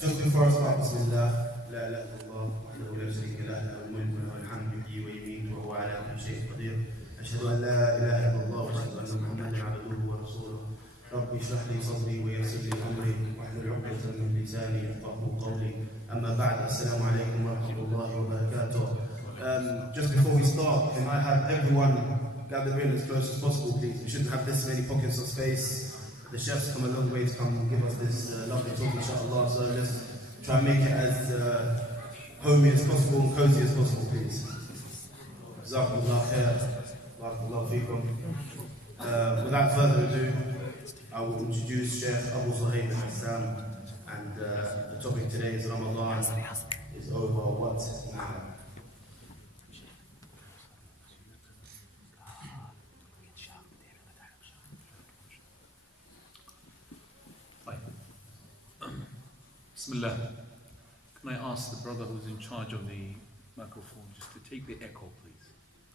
Just before I start, Bismillah, لا إله إلا الله وحده لا شريك له له الملك وله الحمد يحيي ويميت وهو على كل شيء قدير أشهد أن لا إله إلا الله وأشهد أن محمدا عبده ورسوله ربي اشرح لي صدري ويسر لي أمري واحلل عقدة من لساني يفقهوا قولي أما بعد السلام عليكم ورحمة الله وبركاته. Just before we start, can I have everyone gather in as close as possible, please? We shouldn't have this many pockets of space. The chefs come a long way to come and give us this lovely talk, inshallah. So let's try and make it as homey as possible and cozy as possible, please. Jazakumullah khair. Barakallahu feekum. Without further ado, I will introduce Shaykh Suhaib Bassam, and the topic today is Ramadan is over what now? Bismillah. Can I ask the brother who's in charge of the microphone just to take the echo, please?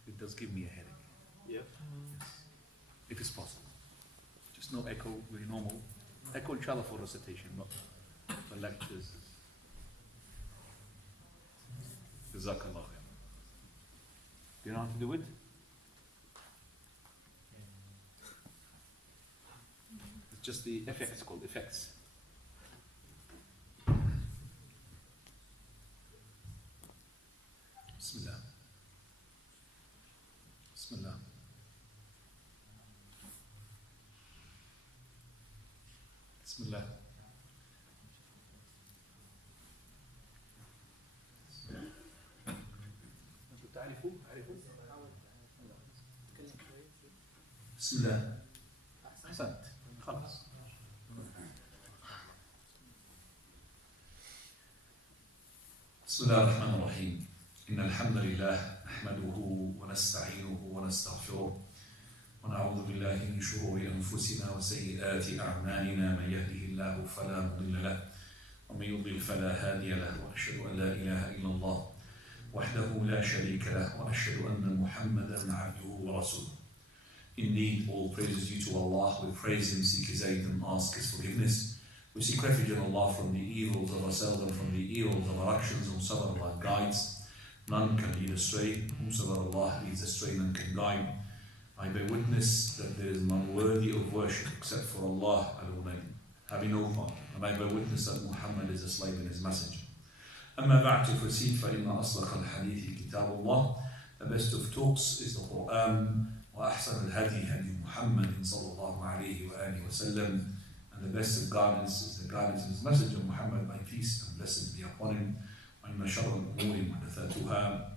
It does give me a headache. Yeah. Yes. If it's possible. Just no echo, very normal. Echo inshallah for recitation, not for lectures. Jazakallah. Do you know how to do it? It's just the effects, called effects. Bismillah. Bismillah. Bismillah. Bismillah. أحسنت. خلاص. بسم الله الرحمن الرحيم. إن الحمد لله نحمده ونستعينه ونستغفره ونعوذ بالله من شرور أنفسنا وسيئات أعمالنا من يهده الله فلا مضل له ومن يضلل فلا هادي له وأشهد أن لا إله إلا الله وحده لا شريك له وأشهد أن محمدا عبده ورسوله. Indeed, all praises due to Allah. We praise Him, seek His aid and ask His forgiveness. We seek refuge in Allah from the evils of ourselves and from the evils of our actions. Whomsoever Allah guides, none can lead astray. Whomsoever Allah leads astray, none can guide. I bear witness that there is none worthy of worship except for Allah alone, having no partner. And I bear witness that Muhammad is a slave and his messenger. أما بعد, to proceed, فإن أصدق الحديث كتاب الله. The best of talks is the Quran. وأحسن الهدي هدي محمد صلى الله عليه وآله وسلم. And the best of guidance is the guidance of his messenger Muhammad, may peace and blessings be upon him. وإن شر الأمور محدثاتها.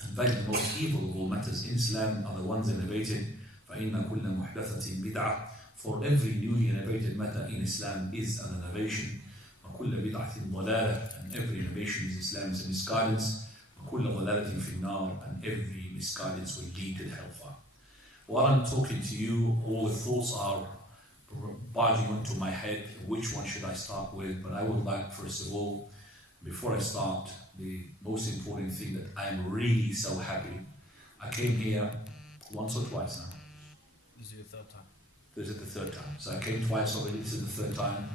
And the most evil of all matters in Islam are the ones innovated. فإن كل محدثة بدعة. For every newly innovated matter in Islam is an innovation. وكل بدعة ضلالة. And every innovation in Islam is a misguidance. وكل ضلالة في النار. And every misguidance will lead to the hellfire. While I'm talking to you, all the thoughts are barging into my head. Which one should I start with? But I would like, first of all, before I start, the most important thing that I'm really so happy. I came here once or twice now. This is your third time. This is the third time. So I came twice already, this is the third time.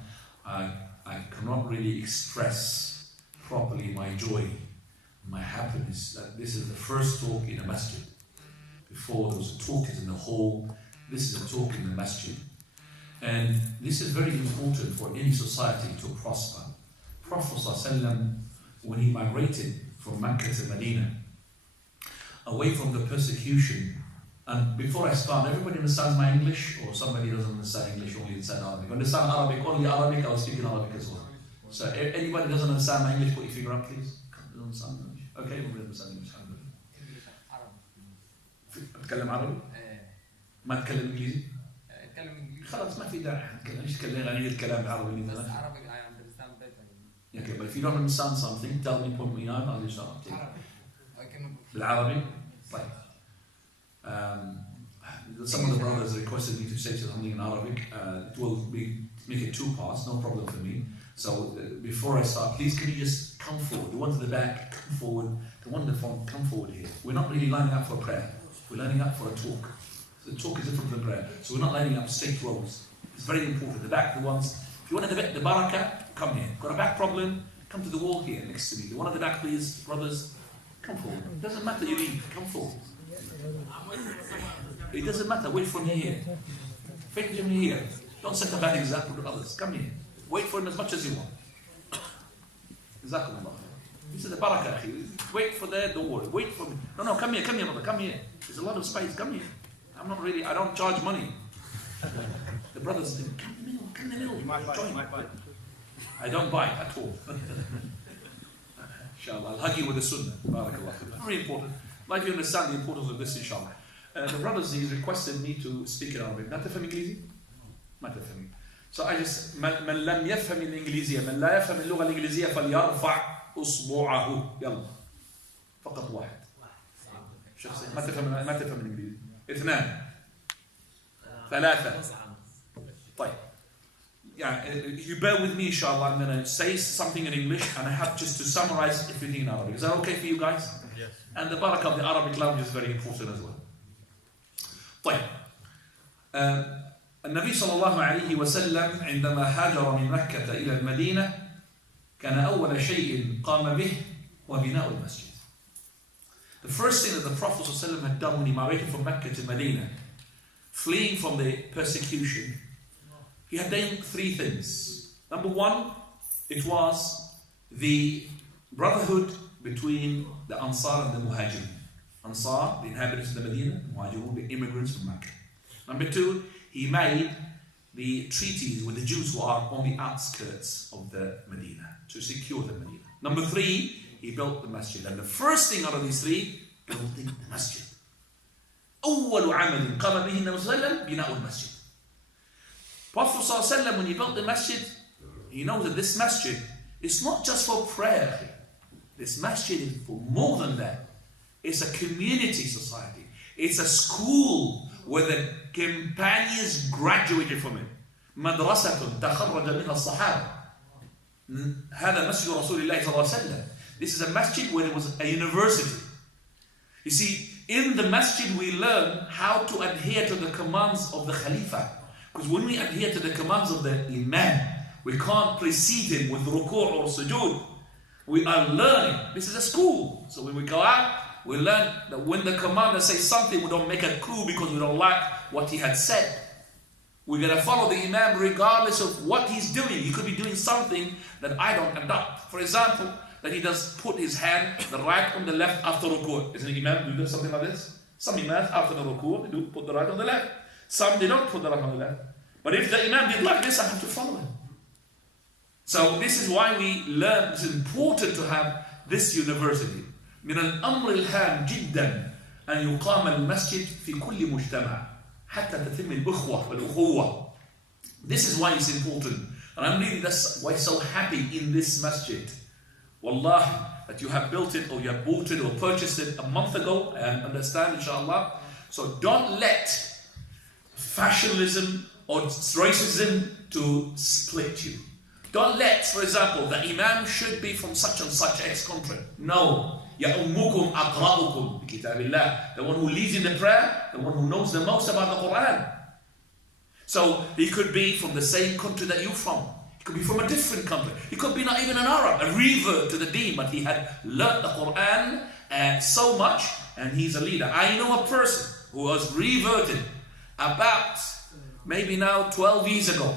I cannot really express properly my joy, my happiness that this is the first talk in a masjid. Before there was a talk in the hall, this is a talk in the masjid. And this is very important for any society to prosper. Prophet ﷺ, when he migrated from Mecca to Medina, away from the persecution, and before I start, everybody understands my English, or somebody doesn't understand English, only understand Arabic? Understand Arabic, only Arabic, I was speaking Arabic as well. So anybody doesn't understand my English, put your finger up please. Doesn't understand English? Okay, everybody understands English. أتكلم عربي؟ ما أتكلم إنجليزي؟ أتكلم إنجليزي. خلاص ما في داعي ليش غني الكلام بالعربي اللي بس Arabic I understand better. Okay, but if you don't understand something, tell me, point me out, I'll just start. بالعربي؟ طيب. Some of the brothers requested me to say something in Arabic. It will make it two parts, no problem for me. So before I start, please can you just come forward? The ones at the back, come forward. The one in the front, come forward here. We're not really lining up for prayer. We're lining up for a talk. So the talk is different from prayer. So we're not lining up straight rows. It's very important. The back, the ones. If you want the Barakatu, come here. Got a back problem? Come to the wall here next to me. The one at the back, please, brothers. Come forward. It doesn't matter you leave. Come forward. It doesn't matter. Wait for me here. Wait for me here. Don't set a bad example to others. Come here. Wait for him as much as you want. Jazakumullah. This is the barakah. Wait for there. Don't worry. Wait for me. No, come here, brother. Come here. There's a lot of space. Come here. I don't charge money. The brothers think, come in the middle. You might buy. I don't buy at all. Inshallah. I'll hug you with the sunnah. Barakallah. Very important. Like you understand the importance of this, inshallah. The brothers, he's requested me to speak in Arabic. ما تفهم إنجليزي؟ ما تفهم. So I just, من لم يفهم الإنجليزية، من لا يفهم اللغة الإنجليزية فليرفع أصبعه. يلا. فقط واحد. شخصين. ما تفهم الإنجليزي. 2 3. طيب. Yeah, you bear with me, inshallah. I'm going to say something in English and I have just to summarize everything in Arabic. Is that okay for you guys? Yes. And the barakah of the Arabic language is very important as well. طيب. النبي صلى الله عليه وسلم عندما هاجر من مكة إلى المدينة كان أول شيء قام به وبناء المسجد. The first thing that the Prophet صلى الله عليه وسلم had done when he migrated from Mecca to Medina, fleeing from the persecution, he had done 3 things. Number 1, it was the brotherhood between the Ansar and the Muhajirun. Ansar, the inhabitants of the Medina, Muhajirun, the immigrants from Mecca. Number 2, he made the treaties with the Jews who are on the outskirts of the Medina to secure the Medina. Number 3, he built the masjid. And the first thing out of these 3, building the masjid. أول عمل قام به النبي صلى الله عليه وسلم بناء المسجد. Prophet صلى الله عليه وسلم, when he built the masjid, he knows that this masjid is not just for prayer. This masjid is for more than that. It's a community society. It's a school where the companions graduated from it. مدرسة تخرج منها الصحابة. هذا مسجد رسول الله صلى الله عليه وسلم. This is a masjid where it was a university. You see, in the masjid we learn how to adhere to the commands of the Khalifa. Because when we adhere to the commands of the Imam, we can't precede him with ruku' or sujood. We are learning. This is a school. So when we go out, we learn that when the commander says something, we don't make a coup because we don't like what he had said. We're going to follow the Imam regardless of what he's doing. He could be doing something that I don't adopt. For example, that he does put his hand, the right on the left after ruku'. Isn't the Imam do something like this? Some Imams after the ruku', they do put the right on the left. Some they don't put the right on the left. But if the Imam did like this, I have to follow him. So this is why we learn, it's important to have this university. من الأمر الهام جدا أن يقام المسجد في كل مجتمع حتى تتم الأخوة والأخوة. This is why it's important. And I'm really that's why so happy in this masjid. Wallahi, that you have built it or you have bought it or purchased it a month ago, and understand, inshallah. So don't let fashionism or racism to split you. Don't let, for example, the Imam should be from such and such ex-country. No. يَأُمُّكُمْ أَقْرَأُكُمْ بِكِتَابِ اللَّهِ. The one who leads in the prayer, the one who knows the most about the Quran. So he could be from the same country that you're from. He could be from a different country. He could be not even an Arab, a revert to the deen, but he had learnt the Quran so much, and he's a leader. I know a person who was reverted about maybe now 12 years ago.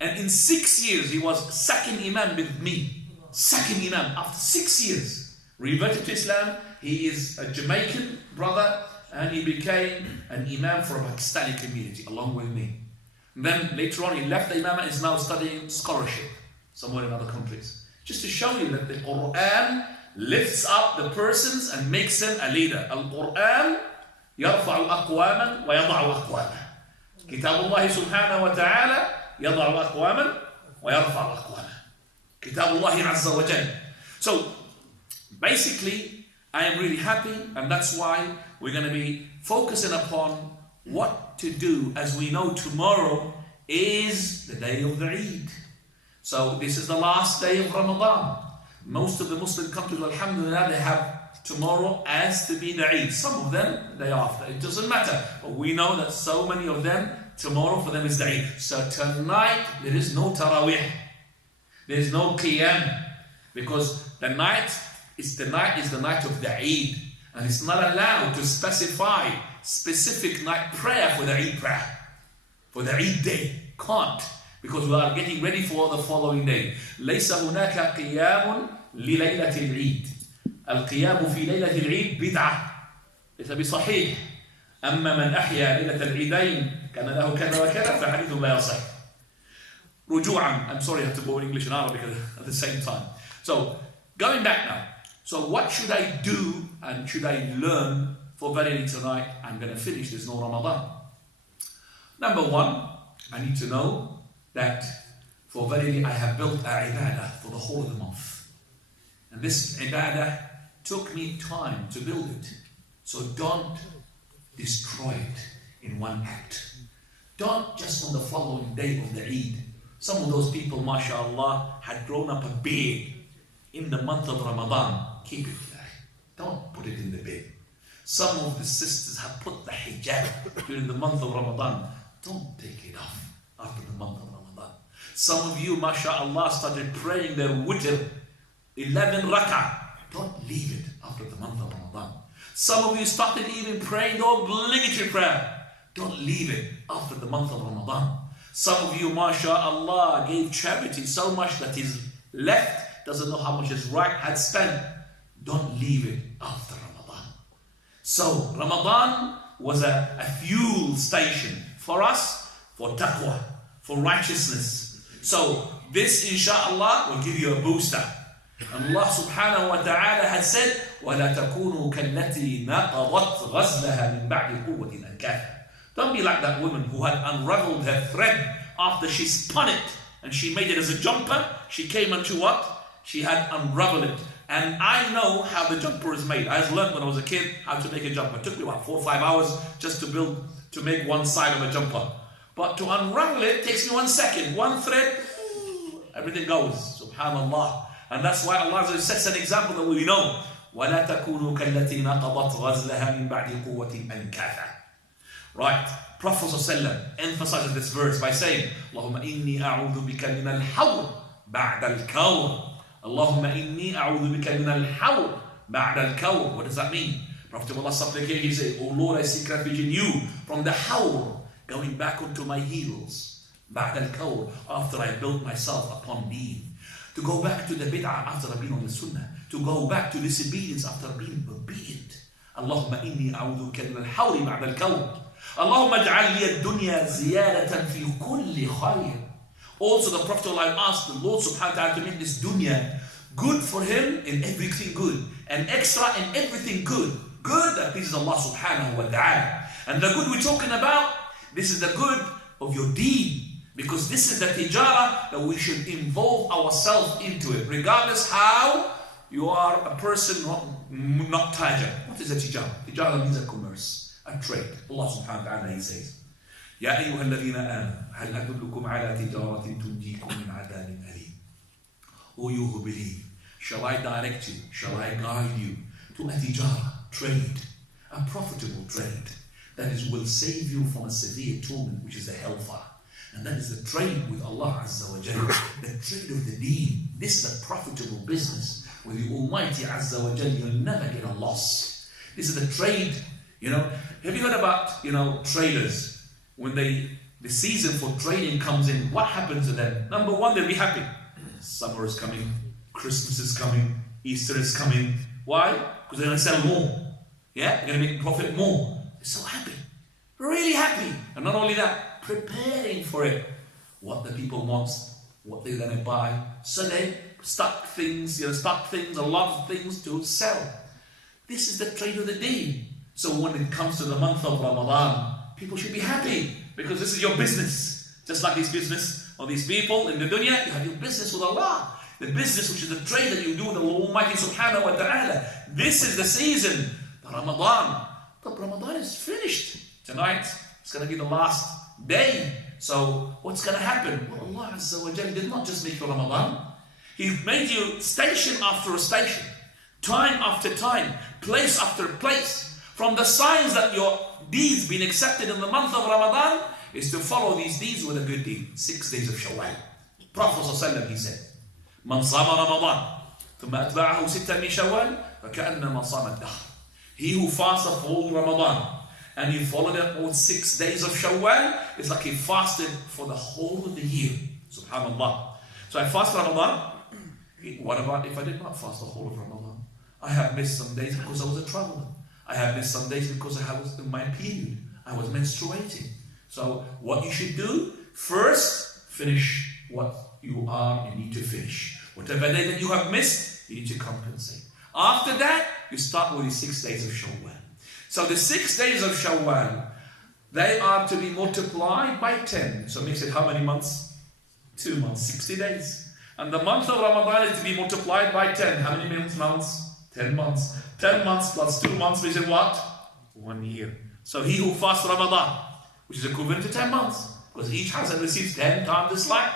And in 6 years, he was second Imam with me. Second Imam, after 6 years. Reverted to Islam, he is a Jamaican brother, and he became an Imam for a Pakistani community, along with me. And then later on, he left the Imam and is now studying scholarship, somewhere in other countries. Just to show you that the Quran lifts up the persons and makes them a leader. Al-Quran يرفع أقواما ويضع أقواما. كتاب الله سبحانه وتعالى يضع أقواما ويرفع أقواما. كتاب الله عز وجل. So basically, I am really happy, and that's why we're going to be focusing upon what to do, as we know tomorrow is the day of the Eid. So this is the last day of Ramadan. Most of the Muslim countries, alhamdulillah, they have tomorrow as to be the Eid. Some of them, the day after. It doesn't matter. But we know that so many of them, tomorrow for them is the Eid. So tonight, there is no Taraweeh. There's no qiyam, because the night is the night of the Eid, and it's not allowed to specify specific night prayer for the Eid prayer, for the Eid day. Can't, because we are getting ready for the following day. ليس هناك قيام لليلة العيد. القيام في ليلة العيد بدعة ليس بصحيح. أما من أحيا ليلة العيدين كان له كذا وكذا فحديث لا يصح. رجوعا, I'm sorry I have to go in English and Arabic at the same time. So going back now. So what should I do and should I learn for verily tonight? I'm going to finish, there's no Ramadan. Number one, I need to know that for verily I have built a ibadah for the whole of the month. And this ibadah took me time to build it. So don't destroy it in one act. Don't just on the following day of the Eid. Some of those people, mashallah, had grown up a beard in the month of Ramadan. Keep it there. Don't put it in the bin. Some of the sisters have put the hijab during the month of Ramadan. Don't take it off after the month of Ramadan. Some of you, mashallah, started praying their witr, 11 rak'ah. Don't leave it after the month of Ramadan. Some of you started even praying the obligatory prayer. Don't leave it after the month of Ramadan. Some of you, mashallah, gave charity so much that is left, doesn't know how much his right had spent. Don't leave it after Ramadan. So Ramadan was a fuel station for us, for taqwa, for righteousness. So this inshallah will give you a booster. And Allah subhanahu wa ta'ala has said, وَلَا تَكُونُوا كَالَّتِي نَقَضَتْ غَزْلَهَا مِنْ بَعْدِ قُوَّةٍ أَنْكَاثًا. Don't be like that woman who had unraveled her thread after she spun it and she made it as a jumper. She came into what? She had unraveled it. And I know how the jumper is made. I learned when I was a kid how to make a jumper. It took me about 4 or 5 hours just to make one side of a jumper. But to unravel it takes me 1 second. One thread, everything goes. Subhanallah. And that's why Allah sets an example that we know. وَلَا تَكُونُوا كَالَّتِي نَقَضَتْ غَزْلَهَا مِنْ بَعْدِ قُوَّةٍ أَنْكَاثًا. Right. Prophet ﷺ emphasizes this verse by saying, اللهم إني أعوذ بك من الحول بعد الكور. اللهم إني أعوذ بك من الحول بعد الكور. What does that mean? Prophet Allah supplicated, he said, Oh Lord, I seek refuge in you from the hawl, going back onto my heels. بعد الكور, after I built myself upon deen. To go back to the bid'ah after I've been on the sunnah. To go back to disobedience after being obedient. اللهم إني أعوذ بك من الحول بعد الكور. اللهم اجعل لي الدنيا زيادة في كل خير. Also the Prophet asked the Lord subhanahu wa ta'ala to make this dunya good for him in everything good, and extra in everything good. Good that pleases Allah subhanahu wa ta'ala. And the good we're talking about, this is the good of your deed, because this is the tijara that we should involve ourselves into it, regardless how you are a person not tajir. What is a tijara? Tijara means a commerce. A trade. Allah subhanahu wa ta'ala, he says, يا أيها الذين آمنوا هل أدلكم على تجارة تنجيكم من عذاب أليم. O you who believe, shall I direct you, shall I guide you to a tijara, trade, a profitable trade that will save you from a severe torment, which is the hellfire. And that is the trade with Allah Azza wa Jalla, the trade of the deen. This is a profitable business with the Almighty Azza wa Jalla. You'll never get a loss. This is the trade. You know, have you heard about, traders? When the season for trading comes in, what happens to them? Number one, they'll be happy. Summer is coming, Christmas is coming, Easter is coming. Why? Because they're going to sell more. Yeah, they're going to make profit more. They're so happy, really happy. And not only that, preparing for it. What the people want, what they're going to buy. So they stock things, a lot of things to sell. This is the trade of the deen. So when it comes to the month of Ramadan, people should be happy, because this is your business. Just like this business of these people in the dunya, you have your business with Allah. The business which is the trade that you do with the Almighty subhanahu wa ta'ala. This is the season, the Ramadan. But Ramadan is finished. Tonight, it's going to be the last day. So what's going to happen? Well, Allah Azza wa Jalla did not just make you Ramadan. He made you station after station, time after time, place after place. From the signs that your deeds being accepted in the month of Ramadan is to follow these deeds with a good deed. 6 days of Shawwal. Prophet ﷺ, he said, من صام رمضان ثم أتبعه 6 من شوال فكأنما صام الدهر. He who fasted for all Ramadan and he followed up with 6 days of Shawwal, it's like he fasted for the whole of the year. Subhanallah. So I fasted Ramadan. What about if I did not fast the whole of Ramadan? I have missed some days because I was a traveler. I have missed some days because I was in my period. I was menstruating. So what you should do, first finish what you need to finish. Whatever day that you have missed, you need to compensate. After that, you start with the 6 days of Shawwal. So the 6 days of Shawwal, they are to be multiplied by 10. So it makes it how many months? 2 months, 60 days. And the month of Ramadan is to be multiplied by 10. How many months? 10 months. 10 months plus 2 months is it what? 1 year. So he who fasts Ramadan, which is equivalent to 10 months, because each hasn't received 10 times the slack,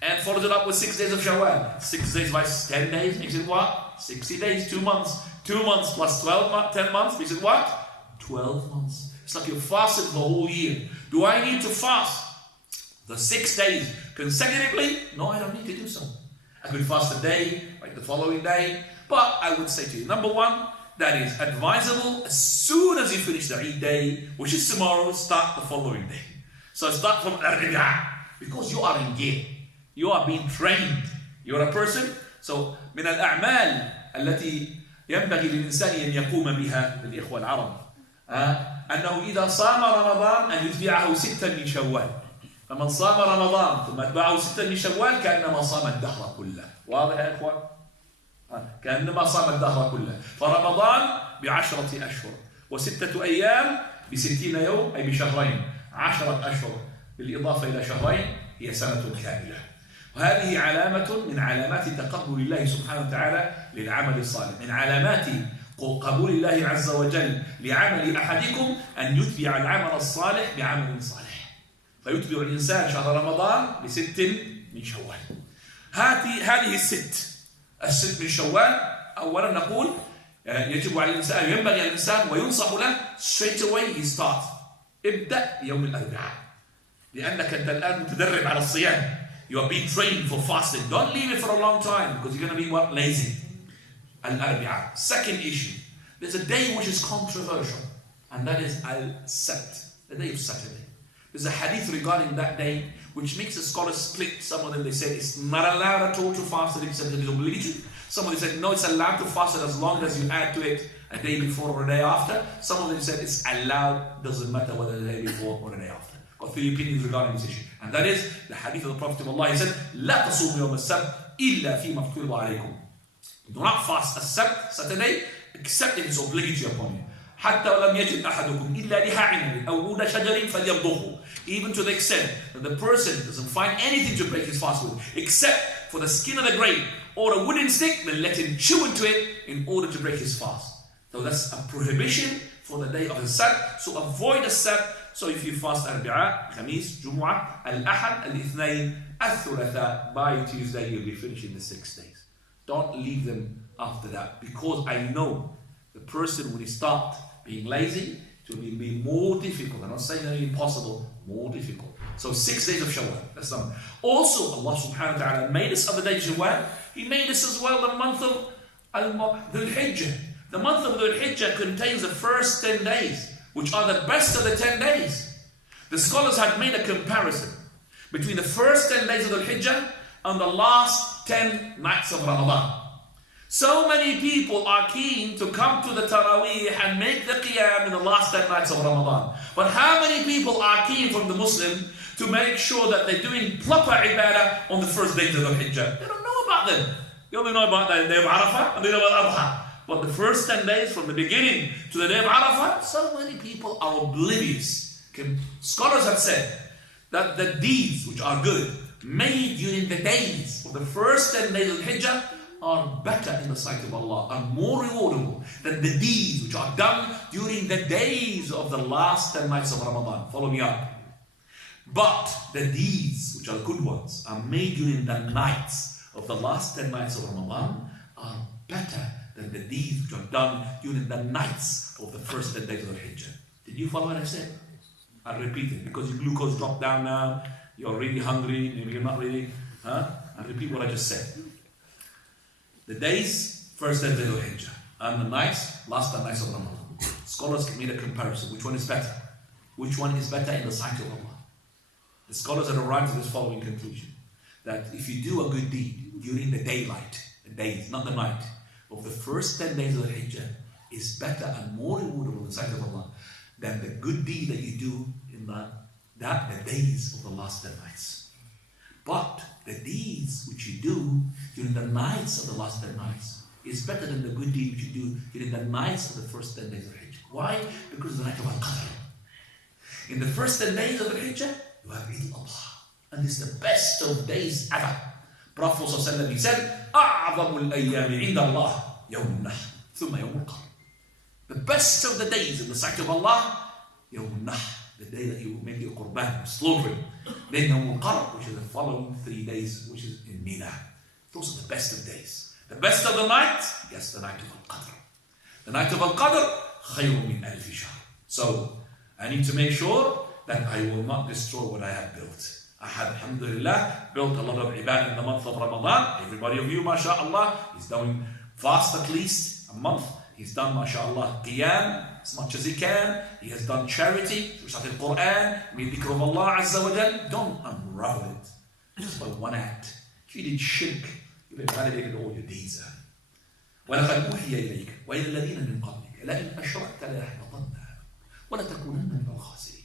and follows it up with 6 days of Shawwal. 6 days by 10 days makes it what? 60 days, 2 months. 2 months plus 10 months makes it what? 12 months. It's like you fasted the whole year. Do I need to fast the 6 days consecutively? No, I don't need to do so. I could fast a day, like the following day. But I would say to you, number one, that is advisable as soon as you finish the Eid day, which is tomorrow, start the following day. So start from Al-Rida, because you are in gear. You are being trained. You are a person. So من الأعمال التي ينبغي للإنسان أن يقوم بها الإخوة العرب أنه إذا صام رمضان أن يتبعه 6 من شوال. فمن صام رمضان ثم أتبعه 6 من شوال كأنما صام الدهر كله. واضح يا إخوة؟ كأنما صام الدهر كله. فرمضان ب10 أشهر و6 أيام ب60 يوم أي بشهرين. 10 أشهر بالإضافة إلى شهرين هي سنة كاملة. وهذه علامة من علامات تقبل الله سبحانه وتعالى للعمل الصالح. من علامات قبول الله عز وجل لعمل أحدكم أن يتبع العمل الصالح بعمل صالح. فيتبع الإنسان شهر رمضان ب6 من شوال. هذه الست من شوال. أولا نقول يجب على الإنسان، ينبغي على الإنسان وينصح له straight away he start. ابدأ يوم الأربعاء لأنك أنت الآن متدرب على الصيام. You are being trained for fasting. Don't leave it for a long time because you're going to be what? Lazy. Al-Arbi'a. Second issue. There's a day which is controversial, and that is Al-Sabt, the day of Saturday. There's a hadith regarding that day which makes the scholars split. Some of them, they said it's not allowed at all to fast it except it is obligatory. Some of them said no, it's allowed to fast it as long as you add to it a day before or a day after. Some of them said it's allowed, doesn't matter whether the day before or the day after. Got 3 opinions regarding this issue. And that is the hadith of the Prophet of Allah. He said, لا تصوموا يوم السبت إلا فيما افترض عليكم. Do not fast a Saturday except it is obligatory upon you. حتى ولم يجد أحدكم إلا لها عنب أو عود شجر فليمضغه. Even to the extent that the person doesn't find anything to break his fast with except for the skin of the grape or a wooden stick, then let him chew into it in order to break his fast. So that's a prohibition for the day of the Sabt. So avoid the Sabt. So if you fast Arbi'a, Khamis, Jumu'ah, Al-Ahad, Al-Ithnain, Al-Thulatha, by Tuesday you'll be finishing the 6 days. Don't leave them after that, because I know the person when he starts being lazy, it will be more difficult. I'm not saying that it's impossible, more difficult. So 6 days of Shawwal, that's done. Also, Allah subhanahu wa ta'ala made us of the day of Shawwal. He made us as well the month of Dhul Hijjah. The month of Dhul Hijjah contains the first 10 days, which are the best of the 10 days. The scholars had made a comparison between the first 10 days of Dhul Hijjah and the last 10 nights of Ramadan. So many people are keen to come to the Taraweeh and make the Qiyam in the last 10 nights of Ramadan. But how many people are keen from the Muslim to make sure that they're doing proper ibadah on the first days of Dhul Hijjah? They don't know about them. They only know about the day of Arafah and the day of Adha. But the first 10 days from the beginning to the day of Arafah, so many people are oblivious. Scholars have said that the deeds which are good made during the days of the first 10 days of Hijjah are better in the sight of Allah, are more rewardable than the deeds which are done during the days of the last 10 nights of Ramadan. Follow me up. But the deeds which are good ones are made during the nights of the last 10 nights of Ramadan are better than the deeds which are done during the nights of the first 10 days of Hijjah. Did you follow what I said? I'll repeat it because your glucose dropped down now, you're really hungry, maybe you're not really. I'll repeat what I just said. The days, first 10 days of Hijjah, and the nights, last 10 nights of Ramadan. Scholars made a comparison. Which one is better? Which one is better in the sight of Allah? The scholars have arrived to this following conclusion. That if you do a good deed during the daylight, the days, not the night, of the first 10 days of the Hijjah, is better and more rewardable in the sight of Allah than the good deed that you do in the days of the last 10 nights. But the deeds which you do during the nights of the last 10 nights is better than the good deed which you do during the nights of the first 10 days of Hijjah. Why? Because of the night of Al-Qadr. In the first 10 days of the Hijjah, you have Eid al-Adha. And it's the best of days ever. Prophet ﷺ, he said, أعظم الأيام عند الله يوم النحر ثم يوم القر. The best of the days in the sight of Allah, يوم النحر, the day that you make your qurban, slaughtering. Then يوم القر, which is the following 3 days, which is in Mina. Those are the best of days. The best of the night, yes, the night of Al-Qadr. The night of Al-Qadr, خير من ألف شهر. So, I need to make sure that I will not destroy what I have built. I have, alhamdulillah, built a lot of ibadah in the month of Ramadan. Everybody of you, mashallah, is doing fast at least a month. He's done, mashallah, qiyam as much as he can. He has done charity, recited Quran, made dhikr of Allah Azza wa Jal. Don't unravel it just by one act. If you did shirk, you've invalidated all your deeds. وَلَقَدْ أُوحِيَ إِلَيْكَ وَإِلَى الَّذِينَ مِنْ قَبْلِكَ لَئِنْ أَشْرَكْتَ لَيَحْبَطَنَّ وَلَتَكُونَنَّ مِنَ الْخَاسِرِينَ.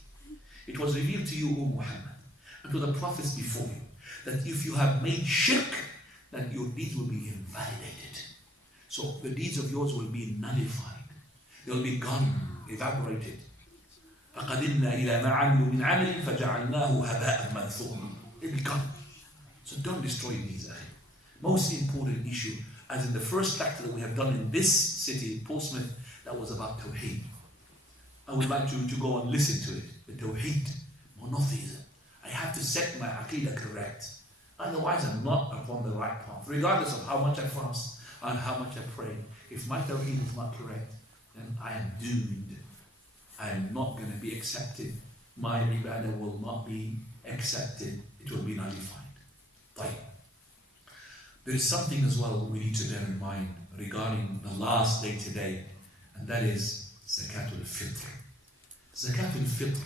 It was revealed to you, O Muhammad, and to the prophets before you, that if you have made shirk, then your deeds will be invalidated. So the deeds of yours will be nullified. They will be gone, evaporated. فَقَدِمْنَا إِلَى مَا عَمِلُوا مِنْ عَمَلٍ فَجَعَلْنَاهُ هَبَاءً مَنْثُورًا. They'll be gone. So don't destroy these. Most important issue, as in the first lecture that we have done in this city, Portsmouth, that was about Tawheed. I would like you to go and listen to it. The Tawheed, monotheism. I have to set my aqidah correct. Otherwise, I'm not upon the right path. Regardless of how much I fast and how much I pray. If my Tawheed is not correct, then I am doomed. I am not going to be accepted. My ibadah will not be accepted. It will be nullified. Right. There is something as well we need to bear in mind regarding the last day today, and that is Zakat al-Fitr. Zakat al-Fitr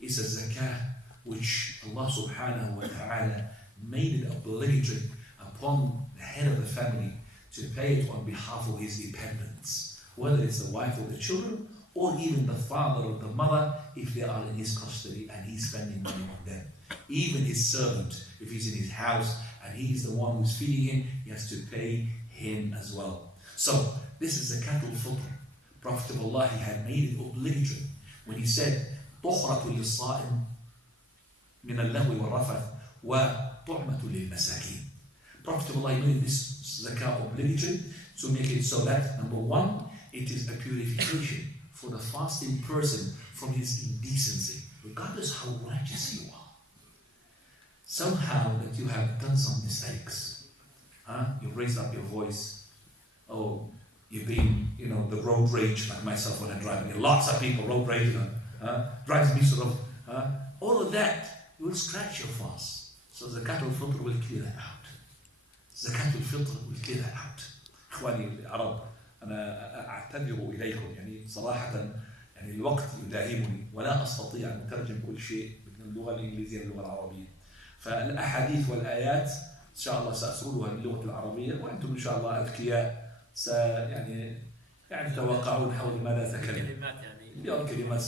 is a zakat which Allah subhanahu wa ta'ala made it obligatory upon the head of the family to pay it on behalf of his dependents, whether it's the wife or the children, or even the father or the mother if they are in his custody and he's spending money on them. Even his servant, if he's in his house and he's the one who's feeding him, he has to pay him as well. So this is Zakat al-Fitr. Prophet of Allah, he had made it obligatory when he said, طُخْرَةٌ لِلصَّائِمِ مِنَ اللَّهْوِ وَالرَّفَثِ وَطُعْمَةٌ لِلْمَسَاكِينِ. Prophet of Allah, he made this zakat obligatory to make it so that, number one, it is a purification for the fasting person from his indecency, regardless how righteous you are. Somehow that you have done some mistakes. You've raised up your voice. Oh, you've been, the road rage, like myself when I'm driving. Lots of people, road rage, drives me sort of, all of that, you will scratch your fast. So Zakat al-Fitr will clear that out. Zakat al-Fitr will clear that out. إخواني العرب، أنا أعتذر إليكم، صراحة الوقت يداهمني ولا أستطيع أن أترجم كل شيء من اللغة الإنجليزية للغة العربية. فالأحاديث والآيات إن شاء الله سأسردها باللغة العربية، وأنتم إن شاء الله أذكياء يعني تتوقعون حول ماذا أتكلم. كلمات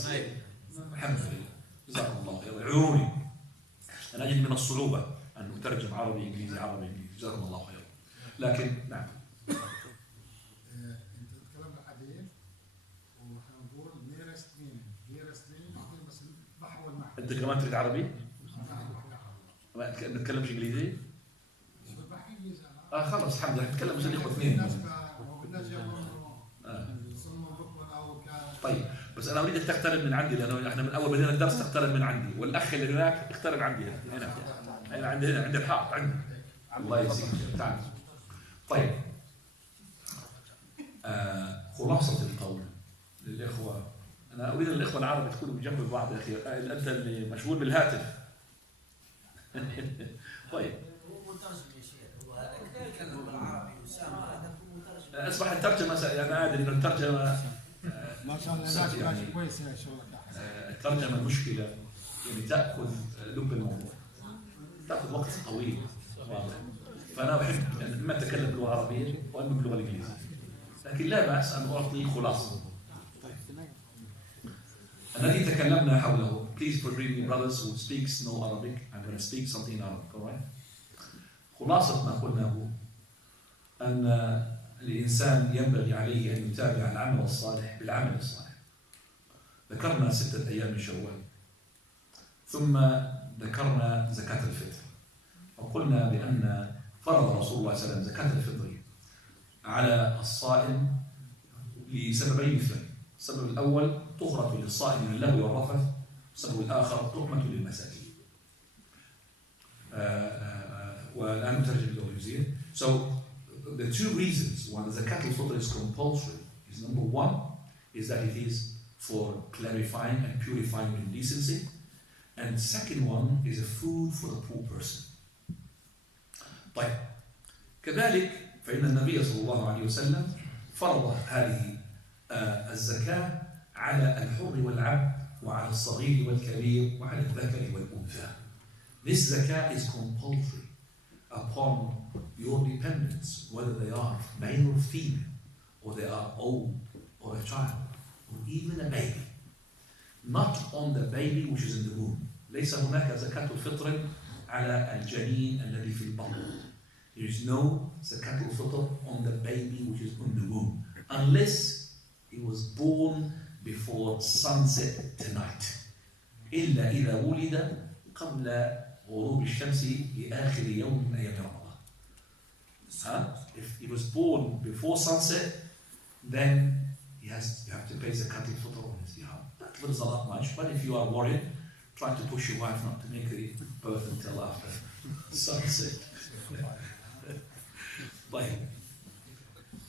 الحمد لله، جزاكم الله خير. عيوني أنا أجد من الصعوبة أن أترجم عربي إنجليزي عربي إنجليزي، جزاكم الله خير. لكن نعم. أنت كمان تريد عربي؟ ما نتكلمش إنجليزي؟ خلاص الحمد لله نتكلم بس الإخوة اثنين. طيب بس أنا أريدك تقترب من عندي، لأنه إحنا من أول بدينا الدرس تقترب من عندي، والأخ اللي هناك اقترب عندي هنا عند الحائط عندي. الله يجزيك. تعال. طيب. خلاصة القول للإخوة، أنا أريد الإخوة العرب تكونوا بجنب بعض يا أخي، أنت اللي مشغول بالهاتف. طيب. هو مترجم يا شيخ، هو هذا يتكلم بالعربي وسام هذا أصبح الترجمة أنا أدري إنه الترجمة ما شاء الله ماشي كويس يا شغلك. الترجمة مشكلة يعني تأخذ لب الموضوع، تأخذ وقت طويل واضح. فأنا أحب يعني إما أتكلم باللغة العربية وإما باللغة الإنجليزية، لكن لا بأس أن أعطي خلاصة الذي تكلمنا حوله. Please forgive me brothers who speaks no Arabic. I'm going to speak something in Arabic, alright? خلاصة ما قلناه أن الإنسان ينبغي عليه أن يتابع العمل الصالح بالعمل الصالح. ذكرنا 6 أيام من شوال، ثم ذكرنا زكاة الفطر، وقلنا بأن فرض رسول الله صلى الله عليه وسلم زكاة الفطر على الصائم لسببين مثلين. السبب الأول طهرة للصائم من اللغو والرفث، السبب الآخر طعمة للمساكين. والآن نترجم بالإنجليزية. So the 2 reasons why the zakat al-fitr is compulsory is number 1 is that it is for clarifying and purifying indecency, and second one is a food for the poor person. طيب كذلك فإن النبي صلى الله عليه وسلم فرض هذه الزكاة على الحر والعبد وعلى الصغير والكبير وعلى الذكر والأنثى. This zakah is compulsory upon your dependents, whether they are male or female, or they are old or a child, or even a baby. Not on the baby which is in the womb. ليس هناك زكاة الفطر على الجنين الذي في البطن. There is no zakat al-fitr on the baby which is in the womb, unless he was born before sunset tonight. إلا إذا ولد قبل غروب الشمس لآخر يوم من أيام رمضان. If he was born before sunset, then you have to pay zakat al-fitr on his behalf. That was not much, but if you are worried, try to push your wife not to make the birth until after sunset. طيب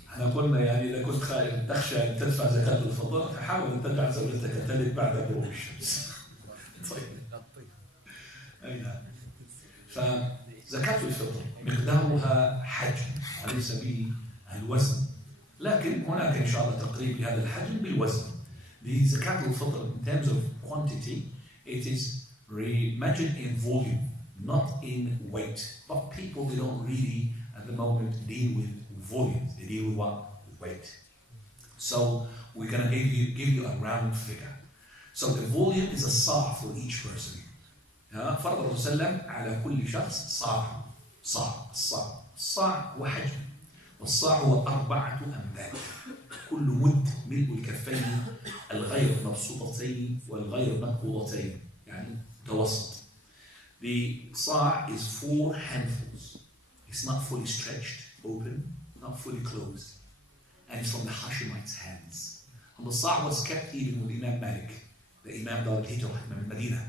احنا قلنا يعني اذا كنت خايف تخشى ان تدفع زكاه الفطر فحاول ان تدفع زوجتك تلد بعد غروب الشمس. طيب اي نعم. فزكاه الفطر مقدارها حجم وليس به الوزن، لكن هناك ان شاء الله تقريب لهذا الحجم بالوزن. لزكاه الفطر in terms of quantity it is measured in volume, not in weight. But people, they don't really at the moment deal with volume, they deal with what? With weight. So we're going to give you a round figure. So the volume is a sa' for each person. فرض الرسول صلى الله عليه وسلم على كل شخص صاع. الصاع هو حجم، والصاع هو 4 أمداد. كل مد ملء الكفين الغير مبسوطتين والغير مقبوضتين، يعني متوسط. The صاع is 4 handfuls. It's not fully stretched, open, not fully closed. And it's from the Hashemites' hands. And the صاع was kept even with Imam Malik, the Imam Dar al-Hijrah, Imam Medina.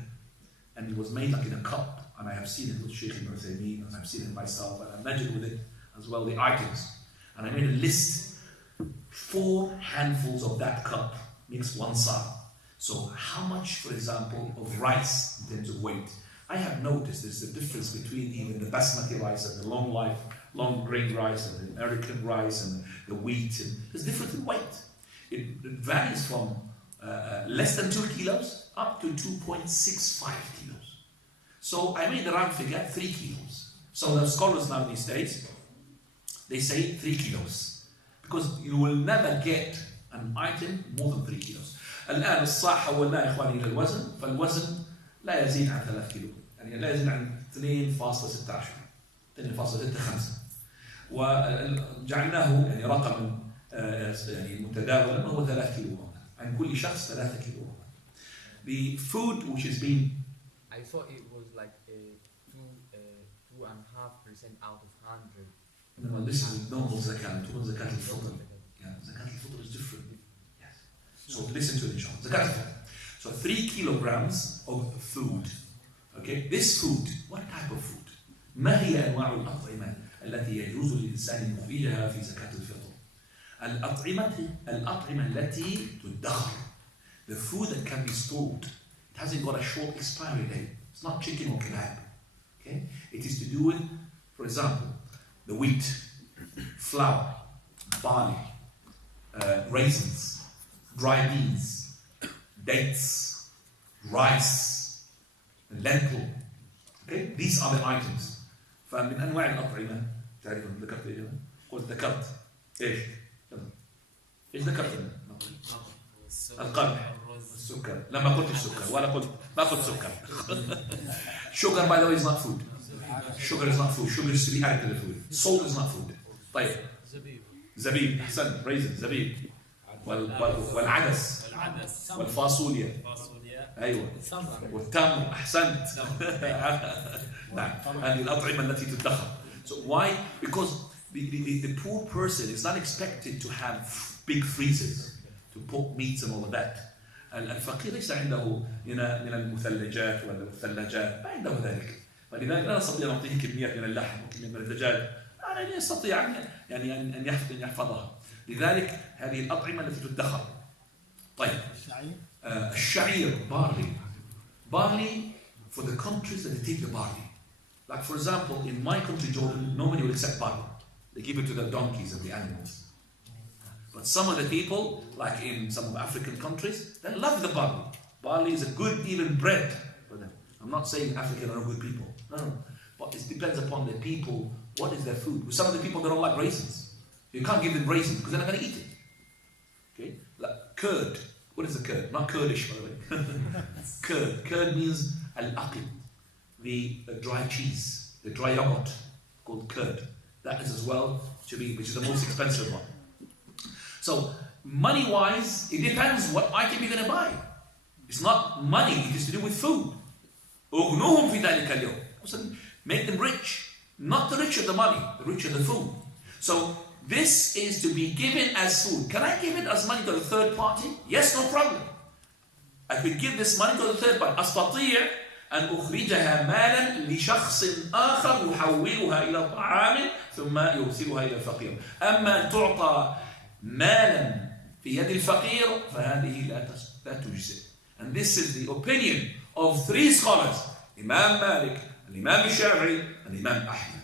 And it was made like in a cup. And I have seen it with Shaykh and I've seen it myself. And I measured with it as well the items. And I made a list. 4 handfuls of that cup makes 1 sa'. So how much, for example, of rice in terms of weight? I have noticed there's a difference between even the basmati rice and the long grain rice and the American rice and the wheat. And there's difference in weight. It varies from less than 2 kilos up to 2.65 kilos. So I made the round figure 3 kilos. So the scholars now these days, they say 3 kilos. Because you will never get an item more than 3 kilos. الآن الصاع حولناه يا إخواني إلى الوزن، فالوزن لا يزيد عن 3 كيلو، يعني لا يزيد عن 2.16 2.65 وجعلناه يعني رقما يعني متداولا وهو 3 كيلو عن كل شخص 3 كيلو. The food which is being I thought it was like 2.5% out of 100. No, this is normal zakat. Zakat al-fitr. Yeah, zakat al-fitr is different. Yes. So listen to it, inshallah. Zakat al-fitr. So 3 kilograms of food. Okay, this food, what type of food? ما هي أنواع الأطعمة التي يجوز للإنسان مخرجها في زكاة الفطر؟ الأطعمة التي تدخر. The food that can be stored. It hasn't got a short expiry date. It's not chicken or kebab. Okay, it is to do with, for example, the wheat, flour, barley, raisins, dry beans, dates, rice, lentil. Okay, these are the items. فمن أنواع الأطعمة تعرفون ذكرت إيه جماعة؟ قلت ذكرت إيش؟ إيش ذكرت لنا؟ القمح السكر لما قلت السكر ولا قلت ما قلت سكر. Sugar by the way is not food. Sugar is not food. Sugar is to be added to the food. Salt is not food. طيب زبيب أحسن ريزن زبيب والعدس والفاصوليا أيوة والتمر أحسنت. نعم هذه الأطعمة التي تدخر. So why? Because the poor person is not expected to have big freezers to put meats and all of that. الفقير ليس عنده من المثلجات ولا الثلاجات، ما عنده ذلك، فلذلك لا نستطيع أن نعطيه كميات من اللحم وكميات من الدجاج، لا يستطيع أن يحفظها. لذلك هذه الأطعمة التي تدخر. طيب الشعير barley for the countries that they take the barley. Like for example, in my country Jordan, nobody will accept barley. They give it to the donkeys and the animals. But some of the people, like in some of the African countries, they love the barley. Barley is a good even bread for them. I'm not saying African are good people. No. But it depends upon the people, what is their food. With some of the people, they don't like raisins. You can't give them raisins because they're not going to eat it. Okay? Like curd. What is the curd? Not Kurdish, by the way. Curd. Curd means al-aqid, the dry cheese, the dry yogurt called curd. That is as well to be, which is the most expensive one. So, money-wise, it depends what item you're going to buy. It's not money, it is to do with food. Make them rich. Not the richer the money, the richer the food. So, this is to be given as food. Can I give it as money to the third party? Yes, no problem. I could give this money to the third party. أستطيع أن أخرجها مالا لشخص آخر يحولها إلى طعام ثم يرسلها إلى الفقير. أما أن تعطى مالا في يد الفقير فهذه لا تجزئ. And this is the opinion of three scholars, Imam Malik, الإمام الشافعي, and الإمام أحمد.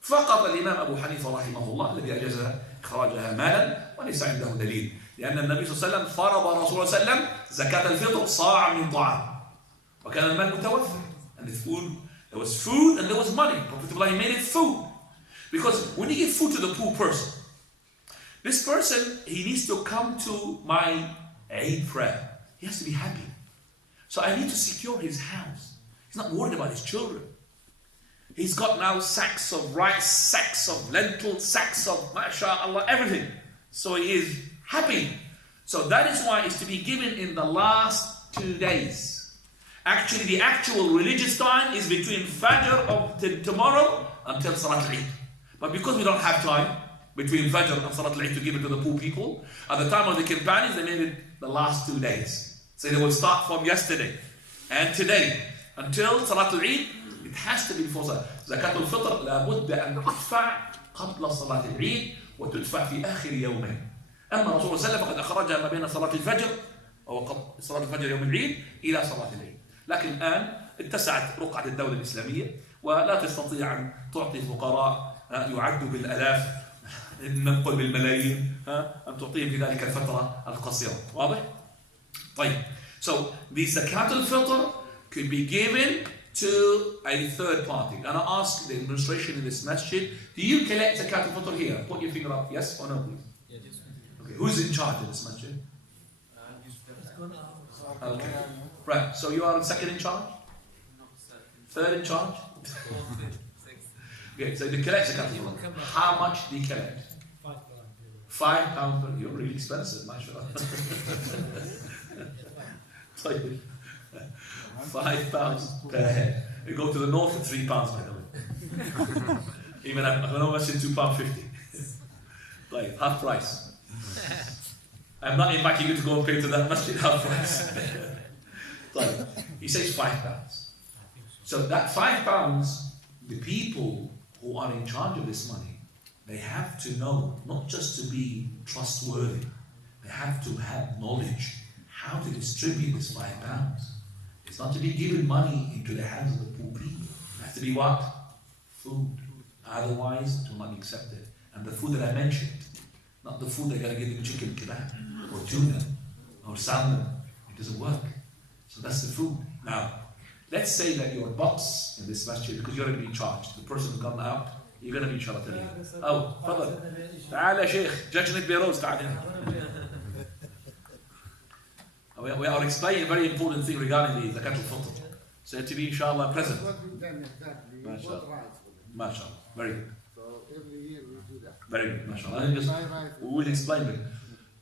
فقط الإمام أبو حنيفة رحمه الله الذي أجاز إخراجها مالا وليس عنده دليل، لأن النبي صلى الله عليه وسلم فرض رسول الله صلى الله عليه وسلم زكاة الفطر صاع من طعام، وكان المال متوفر. And the food, there was food and there was money. Prophet made it food, because when you give food to the poor person, this person, he needs to come to my Eid prayer. He has to be happy. So I need to secure his house. He's not worried about his children. He's got now sacks of rice, sacks of lentils, sacks of mashallah, everything. So he is happy. So that is why it's to be given in the last 2 days. Actually, the actual religious time is between Fajr of tomorrow until Salat al-Eid. But because we don't have time between Fajr and Salat al-Eid to give it to the poor people, at the time of the companions, they made it the last 2 days. So they will start from yesterday and today until Salat al-Eid. It has to be before Zakat al-Fitr. لابد أن تدفع قبل صلاة العيد وتدفع في آخر يومين. أما رسول الله صلى الله عليه وسلم فقد أخرجها ما بين صلاة الفجر أو قبل صلاة الفجر يوم العيد إلى صلاة العيد. لكن الآن اتسعت رقعة الدولة الإسلامية ولا تستطيع أن تعطي فقراء يعدوا بالآلاف، ننقل بالملايين، أن تعطيهم في ذلك الفترة القصيرة. واضح؟ طيب. So the Zakat al-Fitr could be given to a third party. And I ask the administration in this masjid, do you collect Zakat al-Fitr here? Put your finger up, yes or no, please? Yes. Okay, who's in charge of this masjid? Okay. Right, so you are second in charge? Third in charge? Okay, so you collect Zakat al-Fitr. How much do you collect? £5 per, you're really expensive, mashallah. £5 per head. You go to the north at £3, by the way. Even I don't know much in £2.50. Like half price. I'm not inviting you to go and pay to that masjid half price. Like, he says £5. So that £5, the people who are in charge of this money, they have to know, not just to be trustworthy, they have to have knowledge how to distribute this £5. It's not to be given money into the hands of the poor people. It has to be what? Food. Otherwise, it will not be accepted. And the food that I mentioned, not the food they're going to give them chicken kebab or tuna or salmon. It doesn't work. So that's the food. Now, let's say that your boss in this masjid, because you're going to be charged, the person who's gone out, you're going to be charged. Oh, Father, تعال يا شيخ, جاجنك بيروز, تعال هنا. We are explaining a very important thing regarding the Zakat al-Fitr. So to be inshallah present. What we've done exactly, what MashaAllah. rights for them. MashaAllah. Very good. So every year we do that. Very good. MashaAllah. We will explain it.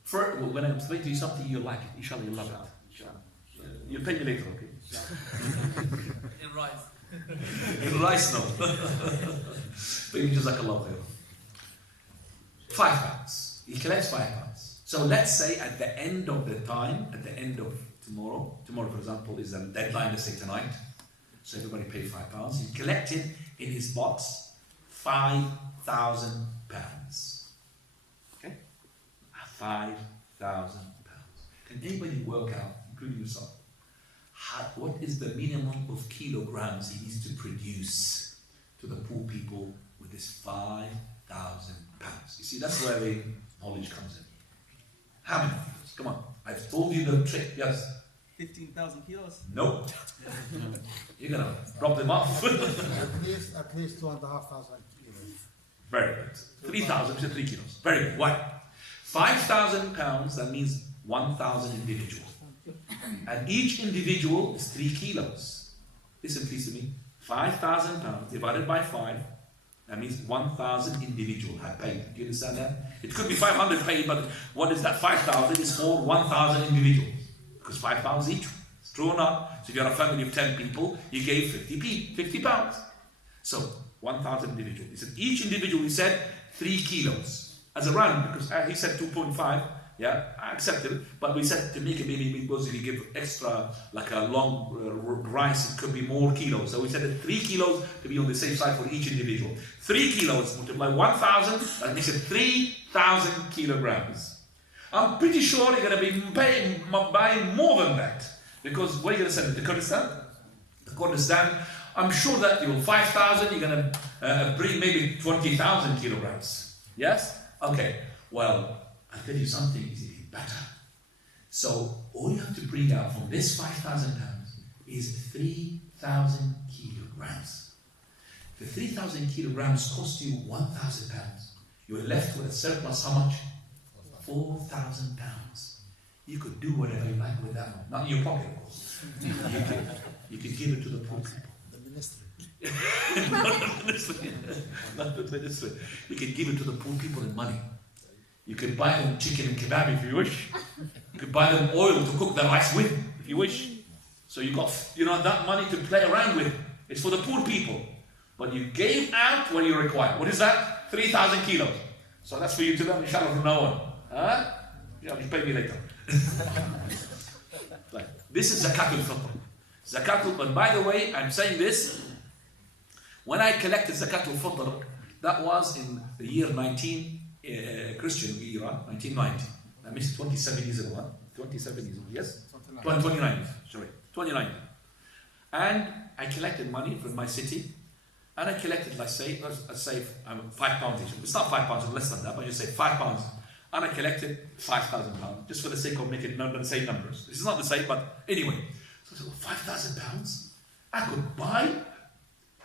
First, when I explain to you something, you'll like it. Inshallah, you'll love it. You'll pay me later, okay? In rice. In rice, no. But you jazakallah khair. £5. He collects £5. So let's say at the end of the time, at the end of tomorrow for example is the deadline, let's say tonight, so everybody paid £5. He collected in his box £5,000. Okay? £5,000. Can anybody work out, including yourself, what is the minimum of kilograms he needs to produce to the poor people with this £5,000? You see, that's where the knowledge comes in. How many kilos? Come on. I've told you the trick. Yes? 15,000 kilos? No. You're going to drop them off. At least 2,500 kilos. Very good. 3,000 to 3 kilos. Very good. Why? £5,000, that means 1,000 individuals. And each individual is 3 kilos. Listen please to me. £5,000 divided by 5, that means 1,000 individuals have paid. Do you understand that? It could be 500 paid, but what is that? 5,000 is for 1,000 individuals. Because 5 each. It's true or not? So if you have a family of 10 people, you gave £50. So 1,000 individuals. He said each individual, he said 3 kilos. As a round, because he said 2.5. Yeah, I accepted it, but we said to make it maybe because if you give extra, like a long rice, it could be more kilos. So we said that 3 kilos to be on the safe side for each individual. 3 kilos multiply 1,000, that makes it 3,000 kilograms. I'm pretty sure you're going to be buying more than that, because where are you going to send it? To Kurdistan? To Kurdistan, I'm sure that you will 5,000, you're going to bring maybe 20,000 kilograms. Yes? Okay, well, I'll tell you something is even better. So all you have to bring out from this £5,000 is 3,000 kilograms. The 3,000 kilograms cost you £1,000. You're left with a surplus how much? £4,000. You could do whatever you like with that one. Not in your pocket, of course. You could give it to the poor people. The ministry. Not the ministry. Not the ministry. You can give it to the poor people in money. You can buy them chicken and kebab if you wish. You can buy them oil to cook the rice with if you wish. So you got that money to play around with. It's for the poor people. But you gave out what you require. What is that? 3,000 kilos. So that's for you to learn, inshallah, from now on. Huh? Yeah, you pay me later. Right. This is Zakat al-Fitr. But by the way, I'm saying this. When I collected Zakat al-Fitr, that was in the year Christian era, 1990. That means 27 years ago, huh? 27 years ago, yes? 29, sorry, 29. And I collected money from my city, and I collected, let's say £5 each. It's not £5, it's less than that, but I just say £5. And I collected £5,000, just for the sake of making the same numbers. This is not the same, but anyway. So I said, £5,000? I could buy